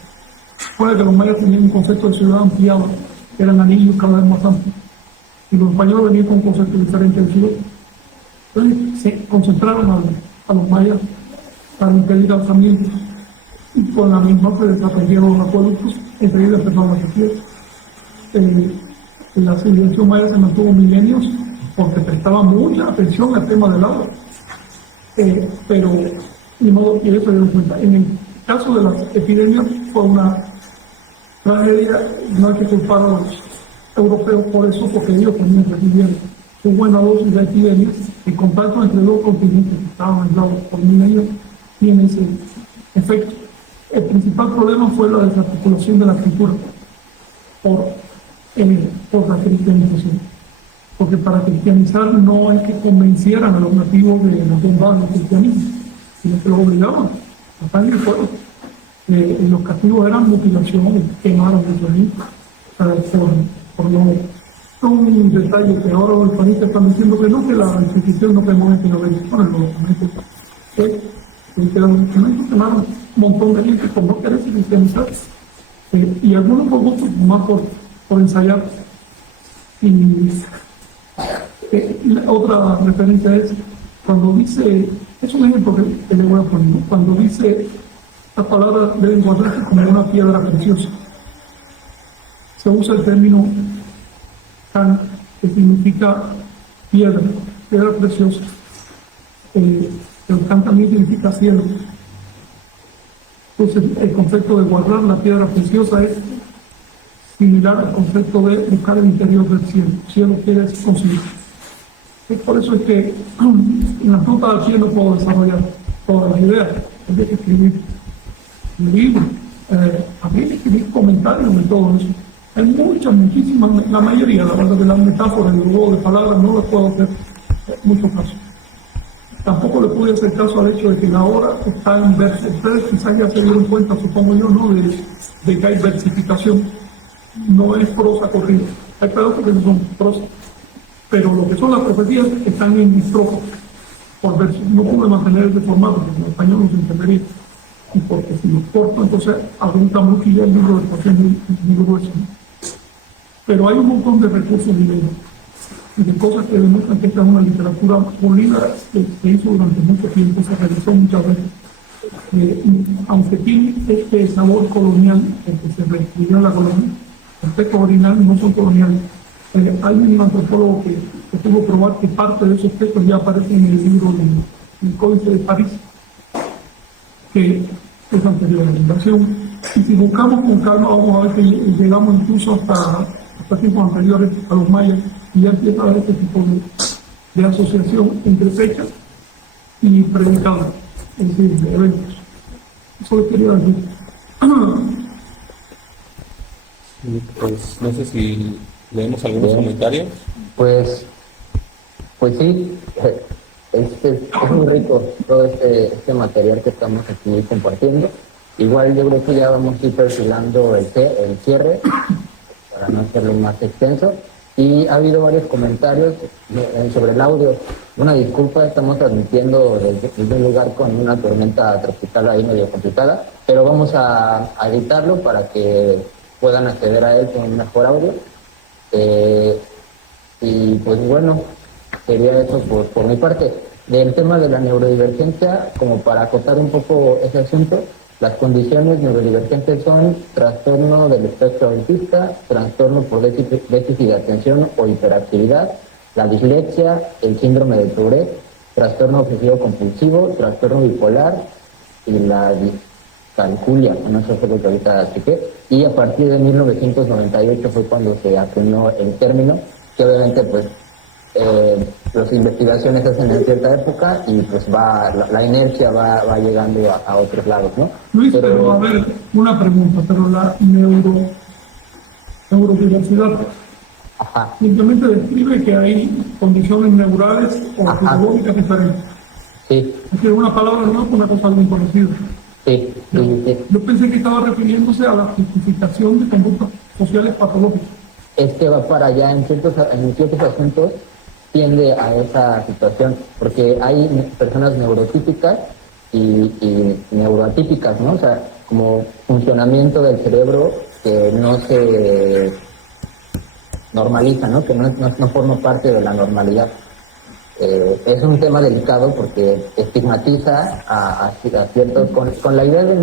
puede que los mayas tenían un concepto de ciudad ampliado, que eran anillos cada vez más amplios, y los españoles venían con un concepto diferente de ciudad. Entonces se concentraron a los mayas para impedir alzamientos, y con la misma se desaprendieron los acueductos, enseguida empezaron las sequías. La civilización maya se mantuvo milenios porque prestaba mucha atención al tema del agua, pero ni modo que ellos se dieron cuenta. En el caso de las epidemias fue una tragedia, no hay que culpar a los europeos por eso, porque ellos también recibieron una buena dosis de epidemias. El contacto entre dos continentes que estaban aislados por milenios tiene ese efecto. El principal problema fue la desarticulación de la cultura por la cristianización, porque para cristianizar no es que convencieran a los nativos de las bondades del cristianismo, sino que los obligaban a sangre y fuego. Los castigos eran mutilación, quemaron el planeta, por no. Es un detalle que ahora los países están diciendo que no, que la institución no quemó en los documentos. Quemaron un montón de gente por no querer cristianizar, y algunos por gusto, más por ensayar. Y la otra referencia es cuando dice, es un ejemplo que le voy a poner, ¿no? Cuando dice la palabra deben guardarse como una piedra preciosa, se usa el término can, que significa piedra preciosa. El can también significa cielo. Entonces el concepto de guardar la piedra preciosa es similar al concepto de buscar el interior del cielo. Cielo quiere decir conseguir. Por eso es que en la ruta del cielo puedo desarrollar todas las ideas. Hay que escribir libros, habría que escribir comentarios de todo eso. Hay muchísimas, la mayoría, la verdad, de las metáforas, el juego de palabras, no les puedo hacer mucho caso. Tampoco le pude hacer caso al hecho de que la obra está en verso. Ustedes quizás ya se dieron cuenta, supongo yo, ¿no?, de que hay versificación. No es prosa corrida. Hay pedazos que no son prosa. Pero lo que son las profecías están en estrofas, por verso. No pude mantener ese formato, porque en español no se entendería. Y porque si lo corto, entonces apunta mucho y ya el libro de poesía es muy grueso. Pero hay un montón de recursos y de cosas que demuestran que esta es una literatura polímera que se hizo durante mucho tiempo, se realizó muchas veces. Aunque tiene este sabor colonial, que se reescribió en la colonia, los textos originales no son coloniales. Hay un antropólogo que pudo probar que parte de esos textos ya aparecen en el libro del Códice de París, que es anterior a la invasión. Y si buscamos con calma, vamos a ver que llegamos incluso hasta tiempos anteriores a los mayas, y ya empieza a haber este tipo de asociación entre fechas y predicados, es decir, de eventos. Eso les quería decir. Pues no sé si leemos algunos comentarios. Pues sí, es muy rico todo este material que estamos aquí compartiendo. Igual yo creo que ya vamos a ir perfilando el cierre para no hacerlo más extenso. Y ha habido varios comentarios sobre el audio. Una disculpa, estamos transmitiendo desde un lugar con una tormenta tropical ahí medio complicada, pero vamos a editarlo para que puedan acceder a él con un mejor audio. Y pues bueno, sería eso por mi parte. Del tema de la neurodivergencia, como para acotar un poco ese asunto, las condiciones neurodivergentes son trastorno del espectro autista, trastorno por déficit de atención o hiperactividad, la dislexia, el síndrome de Tourette, trastorno obsesivo compulsivo, trastorno bipolar y la discalculia, no sé lo que ahorita expliqué. Y a partir de 1998 fue cuando se acuñó el término, que obviamente pues las investigaciones se hacen en cierta época y pues la inercia va llegando a otros lados, ¿no? Luis, pero a ver, una pregunta, pero la neurodiversidad simplemente describe que hay condiciones neurales o fisiológicas diferentes. Sí, Es que una palabra nueva es una cosa bien conocida. sí, sí, sí. Yo pensé que estaba refiriéndose a la justificación de conductas sociales patológicas. Es que va para allá en ciertos asuntos tiende a esa situación, porque hay personas neurotípicas y neuroatípicas, ¿no? O sea, como funcionamiento del cerebro que no se normaliza, ¿no? Que no forma parte de la normalidad. Es un tema delicado porque estigmatiza a ciertos, con la idea de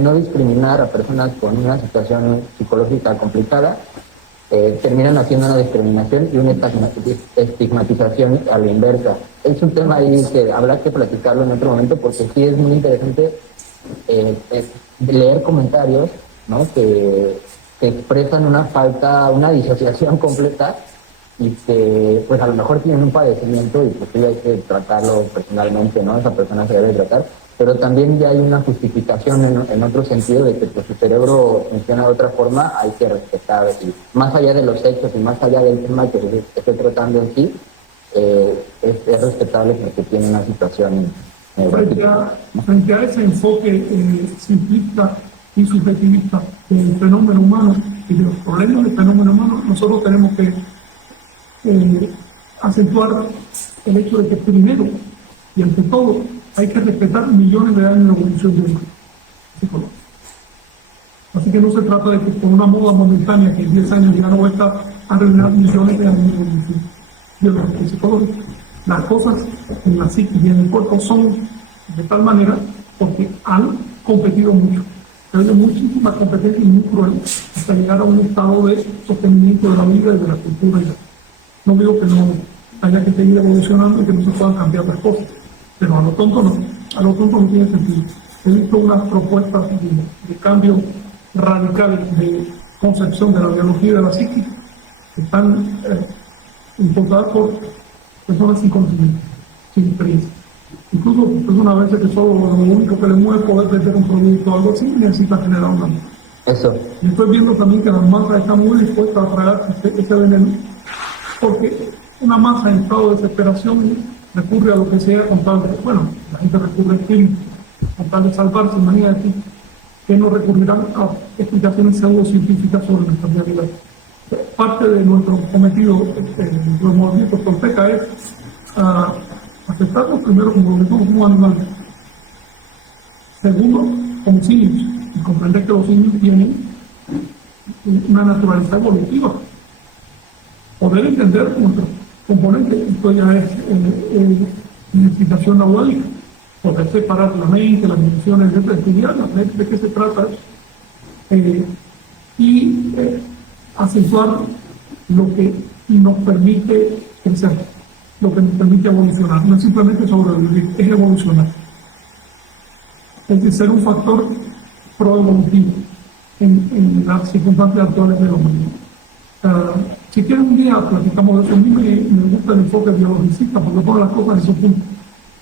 no discriminar a personas con una situación psicológica complicada, terminan haciendo una discriminación y una estigmatización a la inversa. Es un tema ahí que habrá que platicarlo en otro momento porque sí es muy interesante leer comentarios, ¿no? que expresan una falta, una disociación completa y que pues a lo mejor tienen un padecimiento y pues sí hay que tratarlo personalmente, ¿no? Esa persona se debe tratar, pero también ya hay una justificación en otro sentido de que pues su cerebro funciona de otra forma, hay que respetar, y más allá de los hechos y más allá del tema que se esté tratando en sí, es respetable porque tiene una situación Frente a ese enfoque simplista y subjetivista del fenómeno humano y de los problemas del fenómeno humano, nosotros tenemos que acentuar el hecho de que primero y ante todo hay que respetar millones de años de evolución de humano. Así que no se trata de que con una moda momentánea que en 10 años ya no va a estar arruinar millones de años de evolución biológica y psicológica. Las cosas en la psique y en el cuerpo son de tal manera porque han competido mucho. Hay muchísima competencia y muy cruel hasta llegar a un estado de sostenimiento de la vida y de la cultura. No digo que no haya que seguir evolucionando y que no se puedan cambiar las cosas, pero a lo tonto no. A lo tonto no tiene sentido. He visto unas propuestas de cambio radical de concepción de la biología y de la psique que están impulsadas por personas sin conocimiento, sin experiencia. Incluso personas a veces que solo lo único que les mueve es poder vender un producto o algo así, necesita generar una masa. Eso. Y estoy viendo también que las masas están muy dispuestas a tragar ese veneno, porque una masa en estado de desesperación recurre a lo que sea con tal de, bueno, la gente recurre a espíritu, con tal de salvarse, imagínate que no recurrirán a explicaciones pseudocientíficas sobre nuestra realidad. Parte de nuestro cometido, los movimientos Tolteca, es aceptarnos primero como lo que somos como animales, segundo como simios, y comprender que los simios tienen una naturaleza evolutiva, poder entender nuestro componente, esto ya es explicación naudálica, poder separar la mente, las emociones, estudiarlas, de qué se trata, y acentuar lo que nos permite crecer, lo que nos permite evolucionar. No es simplemente sobrevivir, es evolucionar. Es decir, ser un factor proevolutivo en las circunstancias actuales de la humanidad. Si quieren un día platicamos de eso. A mí me gusta el enfoque biologicista porque pone las cosas en su punto.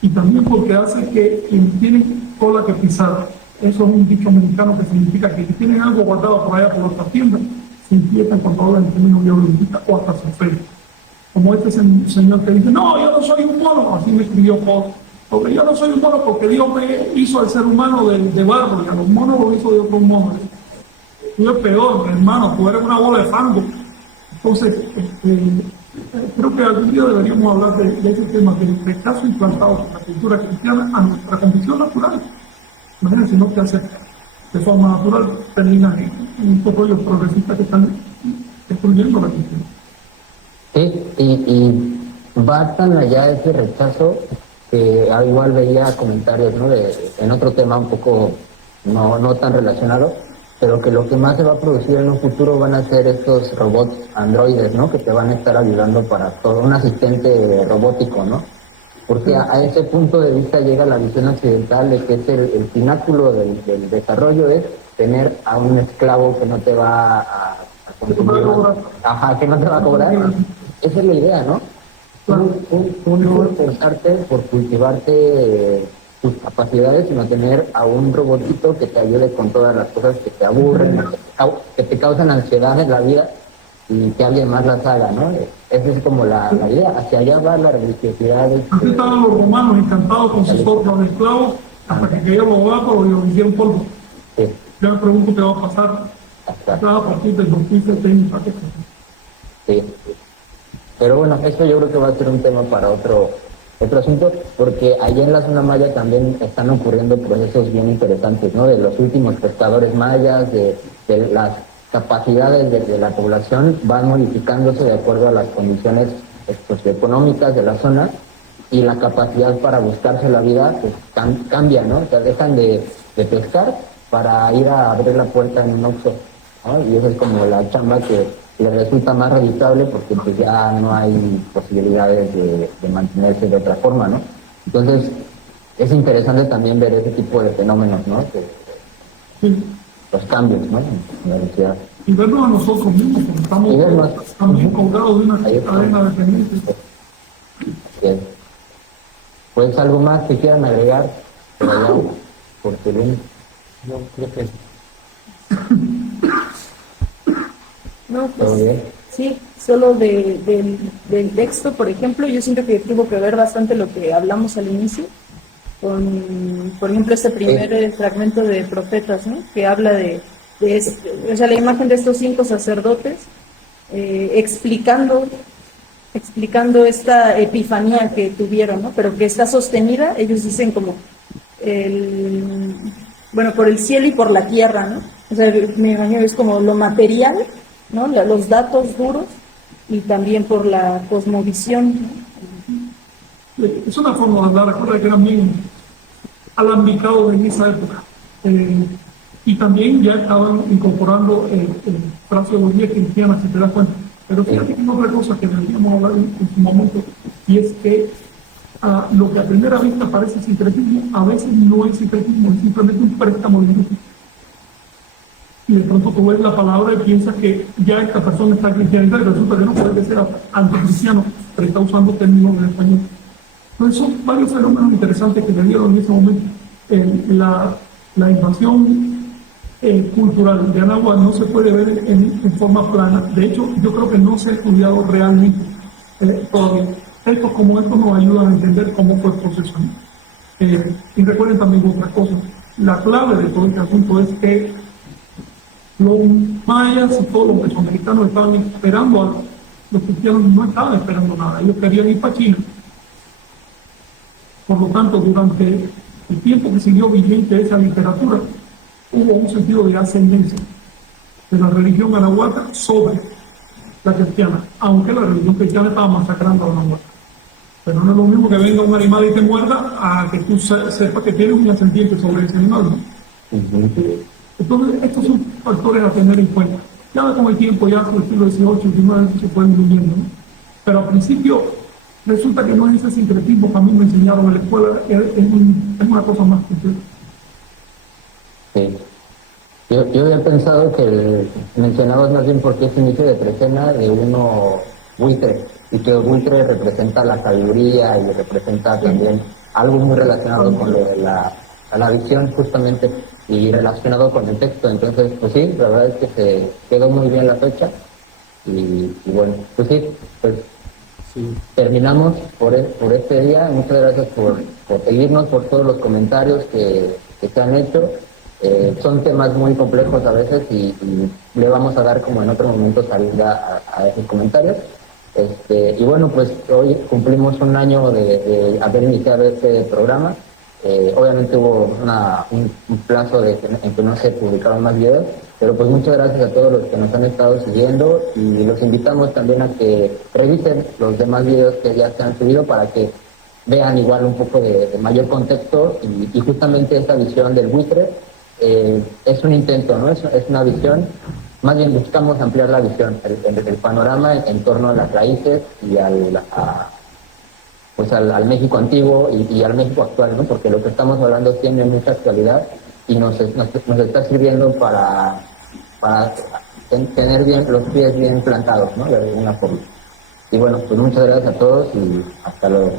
Y también porque hace que quienes tienen cola que pisar, eso es un dicho americano que significa que si tienen algo guardado por allá por otras tiendas, se inquietan cuando hablan en términos biologistas o hasta se ofenden. Como este señor que dice, no, yo no soy un mono, así me escribió Paul, porque yo no soy un mono porque Dios me hizo al ser humano de barro y a los monos lo hizo de otro mono. Tú es peor, mi hermano, tú eres una bola de fango. Entonces, creo que algún día deberíamos hablar de ese tema, del rechazo implantado por la cultura cristiana a nuestra condición natural. Imagínense, no que hace de forma natural, termina en estos rollos progresistas que están destruyendo la cultura. Sí, y va tan allá ese rechazo que igual veía comentarios, ¿no? En otro tema un poco no tan relacionado, pero que lo que más se va a producir en un futuro van a ser estos robots androides, ¿no? Que te van a estar ayudando para todo, un asistente robótico, ¿no? Porque a ese punto de vista llega la visión occidental de que es el pináculo del desarrollo es tener a un esclavo que no te va a consumir, ajá, que no te va a cobrar. Esa es la idea, ¿no? Tú no esforzarte por cultivarte tus capacidades, sino tener a un robotito que te ayude con todas las cosas que te aburren, que te causan ansiedad en la vida, y que alguien más las haga, ¿no? Esa es como la idea, hacia allá va la religiosidad. Así estaban los romanos encantados con sus tortas de esclavos hasta que cayeron los gatos y los hicieron polvo. Sí. Yo me pregunto qué va a pasar a partir del 2070. Sí. Pero bueno, eso yo creo que va a ser un tema para otro asunto, porque allá en la zona maya también están ocurriendo procesos bien interesantes, ¿no? De los últimos pescadores mayas, de las capacidades de la población van modificándose de acuerdo a las condiciones socioeconómicas de la zona, y la capacidad para buscarse la vida pues, cambia, ¿no? O sea, dejan de pescar para ir a abrir la puerta en un Oxxo, ¿no? Y esa es como la chamba que le resulta más rentable porque pues ya no hay posibilidades de mantenerse de otra forma, ¿no? Entonces, es interesante también ver ese tipo de fenómenos, ¿no? Los cambios, ¿no? En la sociedad. Y vernos a nosotros mismos, porque estamos también colgados de una cadena dependiente. Bien. Pues algo más que quieran agregar por allá, por Tulum. No, creo que No, ¿Todo pues bien? sí, solo del texto, por ejemplo, yo siento que tuvo que ver bastante lo que hablamos al inicio, con, por ejemplo, este primer fragmento de Profetas, ¿no? Que habla o sea, la imagen de estos 5 sacerdotes explicando esta epifanía que tuvieron, ¿no? Pero que está sostenida, ellos dicen como, por el cielo y por la tierra, ¿no? O sea, me imagino es como lo material, ¿no? Los datos duros, y también por la cosmovisión, ¿no? Es una forma de hablar, recuerda que eran bien alambicados en esa época. Y también ya estaban incorporando fraseología cristiana, si te das cuenta. Pero fíjate que hay otra cosa que deberíamos hablar en su momento, y es que lo que a primera vista parece sincretismo, a veces no es sincretismo, es simplemente un préstamo lingüístico. Y de pronto tú ves la palabra y piensas que ya esta persona está cristianizada y resulta que no, puede ser anticristiano, pero está usando términos en español. Entonces son varios fenómenos interesantes que le dieron en ese momento. La invasión cultural de Anáhuac no se puede ver en forma plana. De hecho, yo creo que no se ha estudiado realmente todavía. Estos como estos nos ayudan a entender cómo fue el proceso. Y recuerden también otra cosa. La clave de todo este asunto es que los mayas y todos los mesoamericanos estaban esperando algo. Los cristianos no estaban esperando nada. Ellos querían ir para China. Por lo tanto, durante el tiempo que siguió vigente esa literatura, hubo un sentido de ascendencia de la religión anahuaca sobre la cristiana, aunque la religión cristiana estaba masacrando a la anahuaca. Pero no es lo mismo que venga un animal y te muerda a que tú sepas que tienes un ascendiente sobre ese animal, ¿no? Entonces, estos son factores a tener en cuenta. Ya con el tiempo, ya con el siglo XVIII, XIX, se pueden diluyendo, ¿no? Pero al principio resulta que no es ese sincretismo que a mí me enseñaron en la escuela, es una cosa más compleja. Sí. Yo había pensado que mencionabas más bien porque es inicio de trecena de uno buitre, y que el buitre representa la sabiduría y representa también algo muy relacionado con lo de la visión justamente y relacionado con el texto. Entonces, pues sí, la verdad es que se quedó muy bien la fecha y bueno, pues sí, pues sí, terminamos por este día. Muchas gracias por seguirnos, por todos los comentarios que se han hecho. Son temas muy complejos a veces y le vamos a dar como en otro momento salida a esos comentarios. Y bueno, pues hoy cumplimos un año de haber iniciado este programa. Obviamente hubo un plazo en que no se publicaron más videos, pero pues muchas gracias a todos los que nos han estado siguiendo y los invitamos también a que revisen los demás videos que ya se han subido para que vean igual un poco de mayor contexto y justamente esta visión del buitre es un intento, ¿no? Es una visión, más bien buscamos ampliar la visión, el panorama en torno a las raíces y al México antiguo y al México actual, ¿no? Porque lo que estamos hablando tiene mucha actualidad y nos está sirviendo para tener bien los pies bien plantados, ¿no? De alguna forma. Y bueno, pues muchas gracias a todos y hasta luego.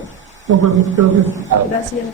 Gracias. Gracias.